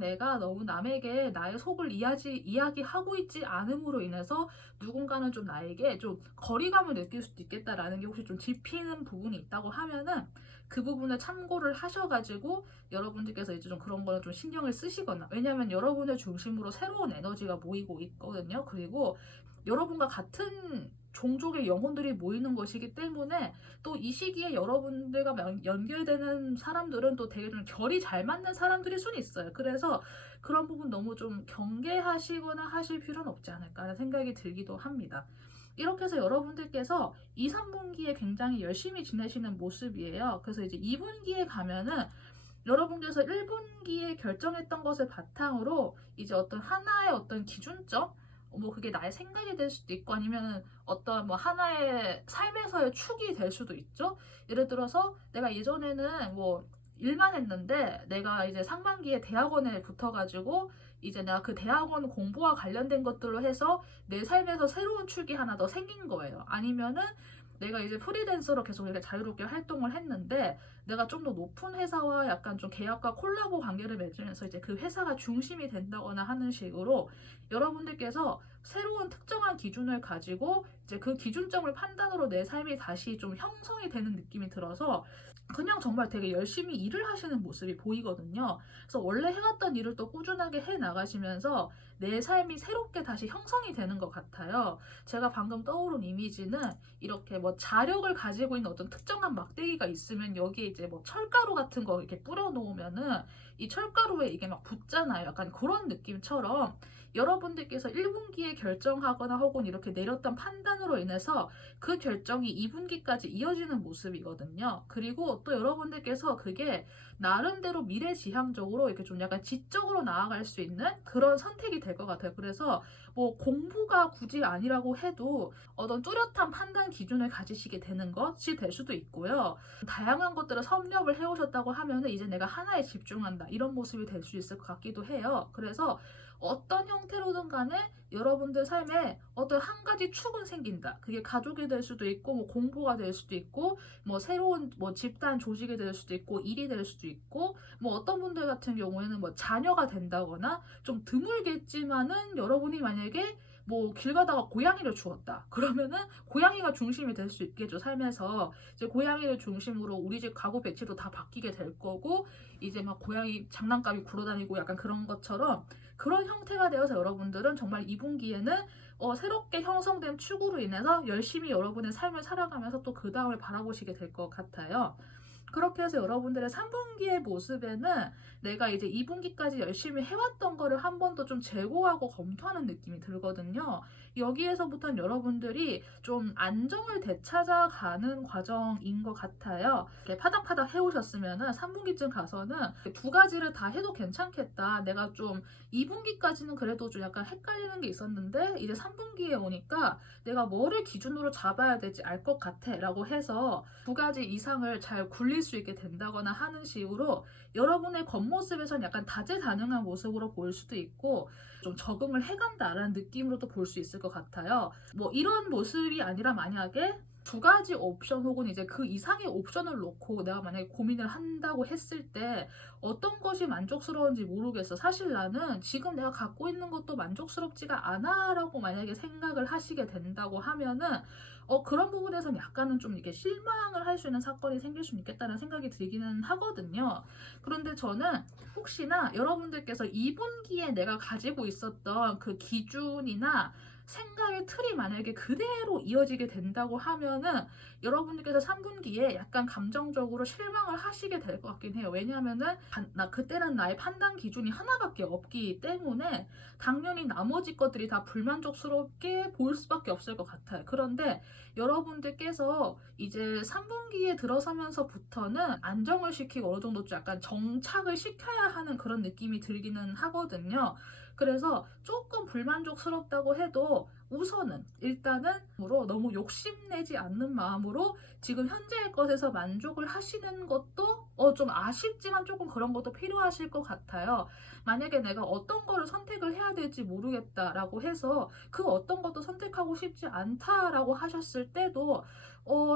내가 너무 남에게 나의 속을 이야기하고 있지 않음으로 인해서 누군가는 좀 나에게 좀 거리감을 느낄 수도 있겠다라는 게 혹시 좀 짚히는 부분이 있다고 하면은 그 부분을 참고를 하셔가지고 여러분들께서 이제 좀 그런 거는 좀 신경을 쓰시거나 왜냐면 여러분의 중심으로 새로운 에너지가 모이고 있거든요. 그리고 여러분과 같은 종족의 영혼들이 모이는 것이기 때문에 또 이 시기에 여러분들과 연결되는 사람들은 또 되게 좀 결이 잘 맞는 사람들일 수는 있어요. 그래서 그런 부분 너무 좀 경계하시거나 하실 필요는 없지 않을까 하는 생각이 들기도 합니다. 이렇게 해서 여러분들께서 2, 3분기에 굉장히 열심히 지내시는 모습이에요. 그래서 이제 2분기에 가면은 여러분께서 1분기에 결정했던 것을 바탕으로 이제 어떤 하나의 어떤 기준점 뭐 그게 나의 생각이 될 수도 있고 아니면 어떤 뭐 하나의 삶에서의 축이 될 수도 있죠. 예를 들어서 내가 예전에는 뭐 일만 했는데 내가 이제 상반기에 대학원에 붙어가지고 이제 내가 그 대학원 공부와 관련된 것들로 해서 내 삶에서 새로운 축이 하나 더 생긴 거예요. 아니면은 내가 이제 프리랜서로 계속 이렇게 자유롭게 활동을 했는데 내가 좀 더 높은 회사와 약간 좀 계약과 콜라보 관계를 맺으면서 이제 그 회사가 중심이 된다거나 하는 식으로 여러분들께서 새로운 특정한 기준을 가지고 이제 그 기준점을 판단으로 내 삶이 다시 좀 형성이 되는 느낌이 들어서 그냥 정말 되게 열심히 일을 하시는 모습이 보이거든요. 그래서 원래 해왔던 일을 또 꾸준하게 해 나가시면서 내 삶이 새롭게 다시 형성이 되는 것 같아요. 제가 방금 떠오른 이미지는 이렇게 뭐 자력을 가지고 있는 어떤 특정한 막대기가 있으면 여기에 이제 뭐 철가루 같은 거 이렇게 뿌려 놓으면은 이 철가루에 이게 막 붙잖아요. 약간 그런 느낌처럼 여러분들께서 1분기에 결정하거나 혹은 이렇게 내렸던 판단으로 인해서 그 결정이 2분기까지 이어지는 모습이거든요. 그리고 또 여러분들께서 그게 나름대로 미래지향적으로 이렇게 좀 약간 지적으로 나아갈 수 있는 그런 선택이 될 것 같아요. 그래서 뭐 공부가 굳이 아니라고 해도 어떤 뚜렷한 판단 기준을 가지시게 되는 것이 될 수도 있고요. 다양한 것들을 섭렵을 해오셨다고 하면은 이제 내가 하나에 집중한다 이런 모습이 될 수 있을 것 같기도 해요. 그래서 어떤 형태로든 간에 여러분들 삶에 어떤 한 가지 축은 생긴다. 그게 가족이 될 수도 있고, 뭐 공부가 될 수도 있고, 뭐 새로운 뭐 집단 조직이 될 수도 있고, 일이 될 수도 있고, 뭐 어떤 분들 같은 경우에는 뭐 자녀가 된다거나 좀 드물겠지만은 여러분이 만약에 뭐 길 가다가 고양이를 주었다. 그러면은 고양이가 중심이 될 수 있겠죠. 삶에서 이제 고양이를 중심으로 우리 집 가구 배치도 다 바뀌게 될 거고 이제 막 고양이 장난감이 굴러다니고 약간 그런 것처럼 그런 형태가 되어서 여러분들은 정말 2분기에는 새롭게 형성된 축으로 인해서 열심히 여러분의 삶을 살아가면서 또 그 다음을 바라보시게 될 것 같아요. 그렇게 해서 여러분들의 3분기의 모습에는 내가 이제 2분기까지 열심히 해왔던 거를 한 번 더 좀 재고하고 검토하는 느낌이 들거든요. 여기에서부터는 여러분들이 좀 안정을 되찾아가는 과정인 것 같아요. 이렇게 파닥파닥 해오셨으면은 3분기쯤 가서는 두 가지를 다 해도 괜찮겠다. 내가 좀 2분기까지는 그래도 좀 약간 헷갈리는 게 있었는데 이제 3분기에 오니까 내가 뭐를 기준으로 잡아야 될지 알 것 같아 라고 해서 두 가지 이상을 잘 굴릴 수 있게 된다거나 하는 식으로 여러분의 겉모습에선 약간 다재다능한 모습으로 보일 수도 있고 좀 적응을 해간다라는 느낌으로도 볼 수 있을 것 같아요. 뭐 이런 모습이 아니라 만약에 두 가지 옵션 혹은 이제 그 이상의 옵션을 놓고 내가 만약에 고민을 한다고 했을 때 어떤 것이 만족스러운지 모르겠어. 사실 나는 지금 내가 갖고 있는 것도 만족스럽지가 않아 라고 만약에 생각을 하시게 된다고 하면은 그런 부분에선 약간은 좀 이렇게 실망을 할 수 있는 사건이 생길 수 있겠다는 생각이 들기는 하거든요. 그런데 저는 혹시나 여러분들께서 2분기에 내가 가지고 있었던 그 기준이나 생각의 틀이 만약에 그대로 이어지게 된다고 하면은 여러분들께서 3분기에 약간 감정적으로 실망을 하시게 될 것 같긴 해요. 왜냐하면은 그때는 나의 판단 기준이 하나밖에 없기 때문에 당연히 나머지 것들이 다 불만족스럽게 보일 수밖에 없을 것 같아요. 그런데 여러분들께서 이제 3분기에 들어서면서부터는 안정을 시키고 어느 정도 좀 약간 정착을 시켜야 하는 그런 느낌이 들기는 하거든요. 그래서 조금 불만족스럽다고 해도 우선은 일단은 너무 욕심내지 않는 마음으로 지금 현재의 것에서 만족을 하시는 것도 좀 아쉽지만 조금 그런 것도 필요하실 것 같아요. 만약에 내가 어떤 거를 선택을 해야 될지 모르겠다라고 해서 그 어떤 것도 선택하고 싶지 않다라고 하셨을 때도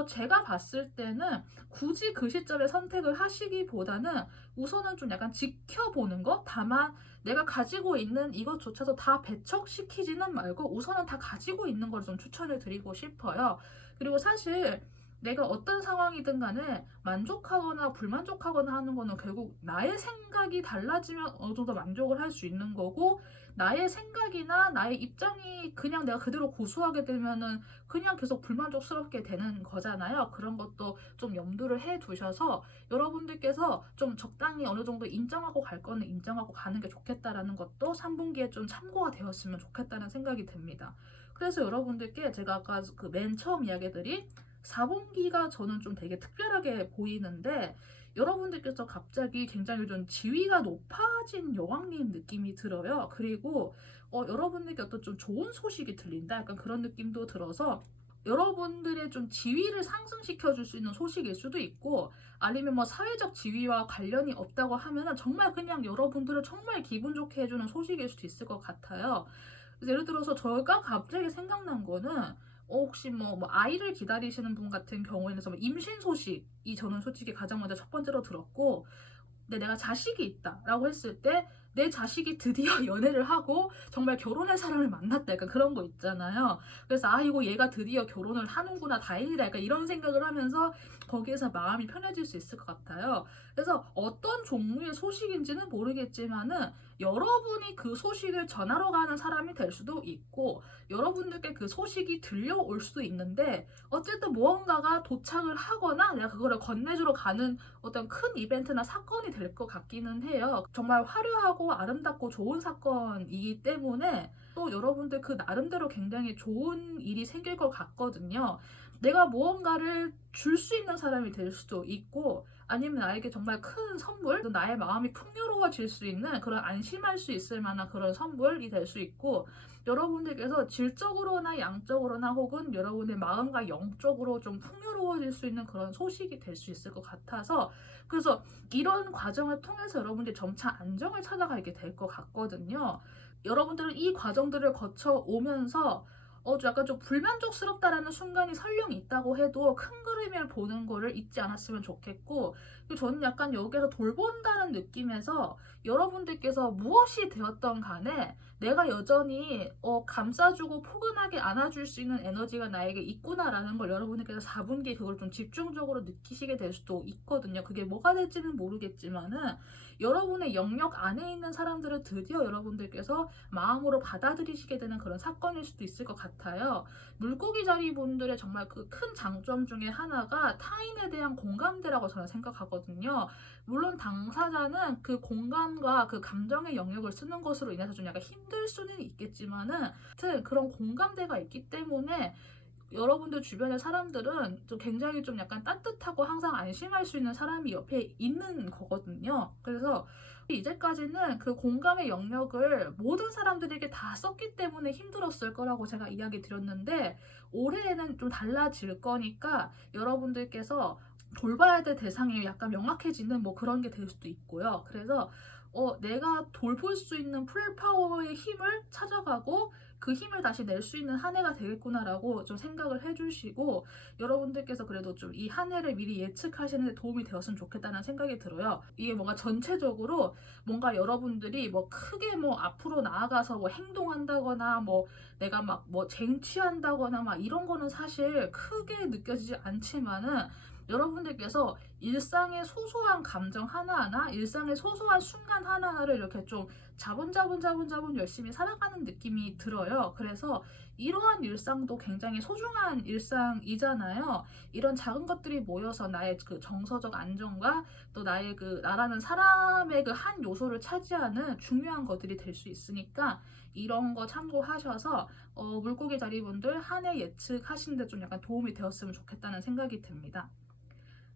제가 봤을 때는 굳이 그 시점에 선택을 하시기보다는 우선은 좀 약간 지켜보는 것? 다만 내가 가지고 있는 이것조차도 다 배척시키지는 말고 우선은 다 가지고 있는 걸 좀 추천을 드리고 싶어요. 그리고 사실 내가 어떤 상황이든 간에 만족하거나 불만족하거나 하는 거는 결국 나의 생각이 달라지면 어느 정도 만족을 할 수 있는 거고 나의 생각이나 나의 입장이 그냥 내가 그대로 고수하게 되면은 그냥 계속 불만족스럽게 되는 거잖아요. 그런 것도 좀 염두를 해 두셔서 여러분들께서 좀 적당히 어느 정도 인정하고 갈 거는 인정하고 가는 게 좋겠다라는 것도 3분기에 좀 참고가 되었으면 좋겠다는 생각이 듭니다. 그래서 여러분들께 제가 아까 그 맨 처음 이야기드린 4분기가 저는 좀 되게 특별하게 보이는데 여러분들께서 갑자기 굉장히 좀 지위가 높아진 여왕님 느낌이 들어요. 그리고 여러분들께 어떤 좀 좋은 소식이 들린다. 약간 그런 느낌도 들어서 여러분들의 좀 지위를 상승시켜 줄 수 있는 소식일 수도 있고 아니면 뭐 사회적 지위와 관련이 없다고 하면은 정말 그냥 여러분들을 정말 기분 좋게 해주는 소식일 수도 있을 것 같아요. 예를 들어서 저희가 갑자기 생각난 거는 혹시 뭐 아이를 기다리시는 분 같은 경우에는 정말 임신 소식이 저는 솔직히 가장 먼저 첫 번째로 들었고, 근데 내가 자식이 있다라고 했을 때 내 자식이 드디어 연애를 하고 정말 결혼할 사람을 만났다, 약간 그런 거 있잖아요. 그래서 이거 얘가 드디어 결혼을 하는구나, 다행이다, 약간 이런 생각을 하면서 거기에서 마음이 편해질 수 있을 것 같아요. 그래서 어떤 종류의 소식인지는 모르겠지만은 여러분이 그 소식을 전하러 가는 사람이 될 수도 있고, 여러분들께 그 소식이 들려올 수도 있는데, 어쨌든 무언가가 도착을 하거나 내가 그거를 건네주러 가는 어떤 큰 이벤트나 사건이 될 것 같기는 해요. 정말 화려하고 아름답고 좋은 사건이기 때문에 또 여러분들 그 나름대로 굉장히 좋은 일이 생길 것 같거든요. 내가 무언가를 줄 수 있는 사람이 될 수도 있고, 아니면 나에게 정말 큰 선물, 나의 마음이 풍요로워질 수 있는 그런, 안심할 수 있을 만한 그런 선물이 될 수 있고, 여러분들께서 질적으로나 양적으로나 혹은 여러분의 마음과 영적으로 좀 풍요로워질 수 있는 그런 소식이 될 수 있을 것 같아서, 그래서 이런 과정을 통해서 여러분들이 점차 안정을 찾아가게 될 것 같거든요. 여러분들은 이 과정들을 거쳐 오면서 좀 약간 좀 불만족스럽다라는 순간이 설령 있다고 해도 큰 그림을 보는 거를 잊지 않았으면 좋겠고, 저는 약간 여기서 돌본다는 느낌에서 여러분들께서 무엇이 되었던 간에 내가 여전히 감싸주고 포근하게 안아줄 수 있는 에너지가 나에게 있구나라는 걸 여러분들께서 4분기에 그걸 좀 집중적으로 느끼시게 될 수도 있거든요. 그게 뭐가 될지는 모르겠지만은 여러분의 영역 안에 있는 사람들을 드디어 여러분들께서 마음으로 받아들이시게 되는 그런 사건일 수도 있을 것 같아요. 물고기 자리 분들의 정말 그 큰 장점 중에 하나가 타인에 대한 공감대라고 저는 생각하거든요. 물론 당사자는 그 공감과 그 감정의 영역을 쓰는 것으로 인해서 좀 약간 힘들 수는 있겠지만은, 하여튼 그런 공감대가 있기 때문에 여러분들 주변의 사람들은 좀 굉장히 좀 약간 따뜻하고 항상 안심할 수 있는 사람이 옆에 있는 거거든요. 그래서 이제까지는 그 공감의 영역을 모든 사람들에게 다 썼기 때문에 힘들었을 거라고 제가 이야기 드렸는데, 올해에는 좀 달라질 거니까 여러분들께서 돌봐야 될 대상이 약간 명확해지는 뭐 그런 게 될 수도 있고요. 그래서 내가 돌볼 수 있는 풀파워의 힘을 찾아가고 그 힘을 다시 낼 수 있는 한 해가 되겠구나라고 좀 생각을 해주시고, 여러분들께서 그래도 좀 이 한 해를 미리 예측하시는 데 도움이 되었으면 좋겠다는 생각이 들어요. 이게 뭔가 전체적으로 뭔가 여러분들이 뭐 크게 뭐 앞으로 나아가서 뭐 행동한다거나 뭐 내가 막 뭐 쟁취한다거나 막 이런 거는 사실 크게 느껴지지 않지만은, 여러분들께서 일상의 소소한 감정 하나하나, 일상의 소소한 순간 하나하나를 이렇게 좀 자분자분 열심히 살아가는 느낌이 들어요. 그래서 이러한 일상도 굉장히 소중한 일상이잖아요. 이런 작은 것들이 모여서 나의 그 정서적 안정과 또 나의 그 나라는 사람의 그 한 요소를 차지하는 중요한 것들이 될 수 있으니까, 이런 거 참고하셔서 물고기 자리분들 한 해 예측하시는데 좀 약간 도움이 되었으면 좋겠다는 생각이 듭니다.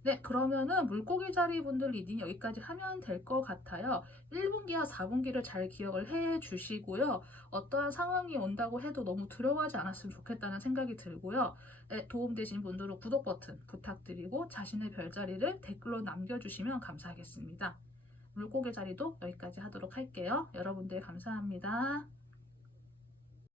네, 그러면은 물고기 자리 분들 리딩 여기까지 하면 될 것 같아요. 1분기와 4분기를 잘 기억을 해 주시고요. 어떠한 상황이 온다고 해도 너무 두려워하지 않았으면 좋겠다는 생각이 들고요. 네, 도움되신 분들은 구독 버튼 부탁드리고 자신의 별자리를 댓글로 남겨주시면 감사하겠습니다. 물고기 자리도 여기까지 하도록 할게요. 여러분들 감사합니다.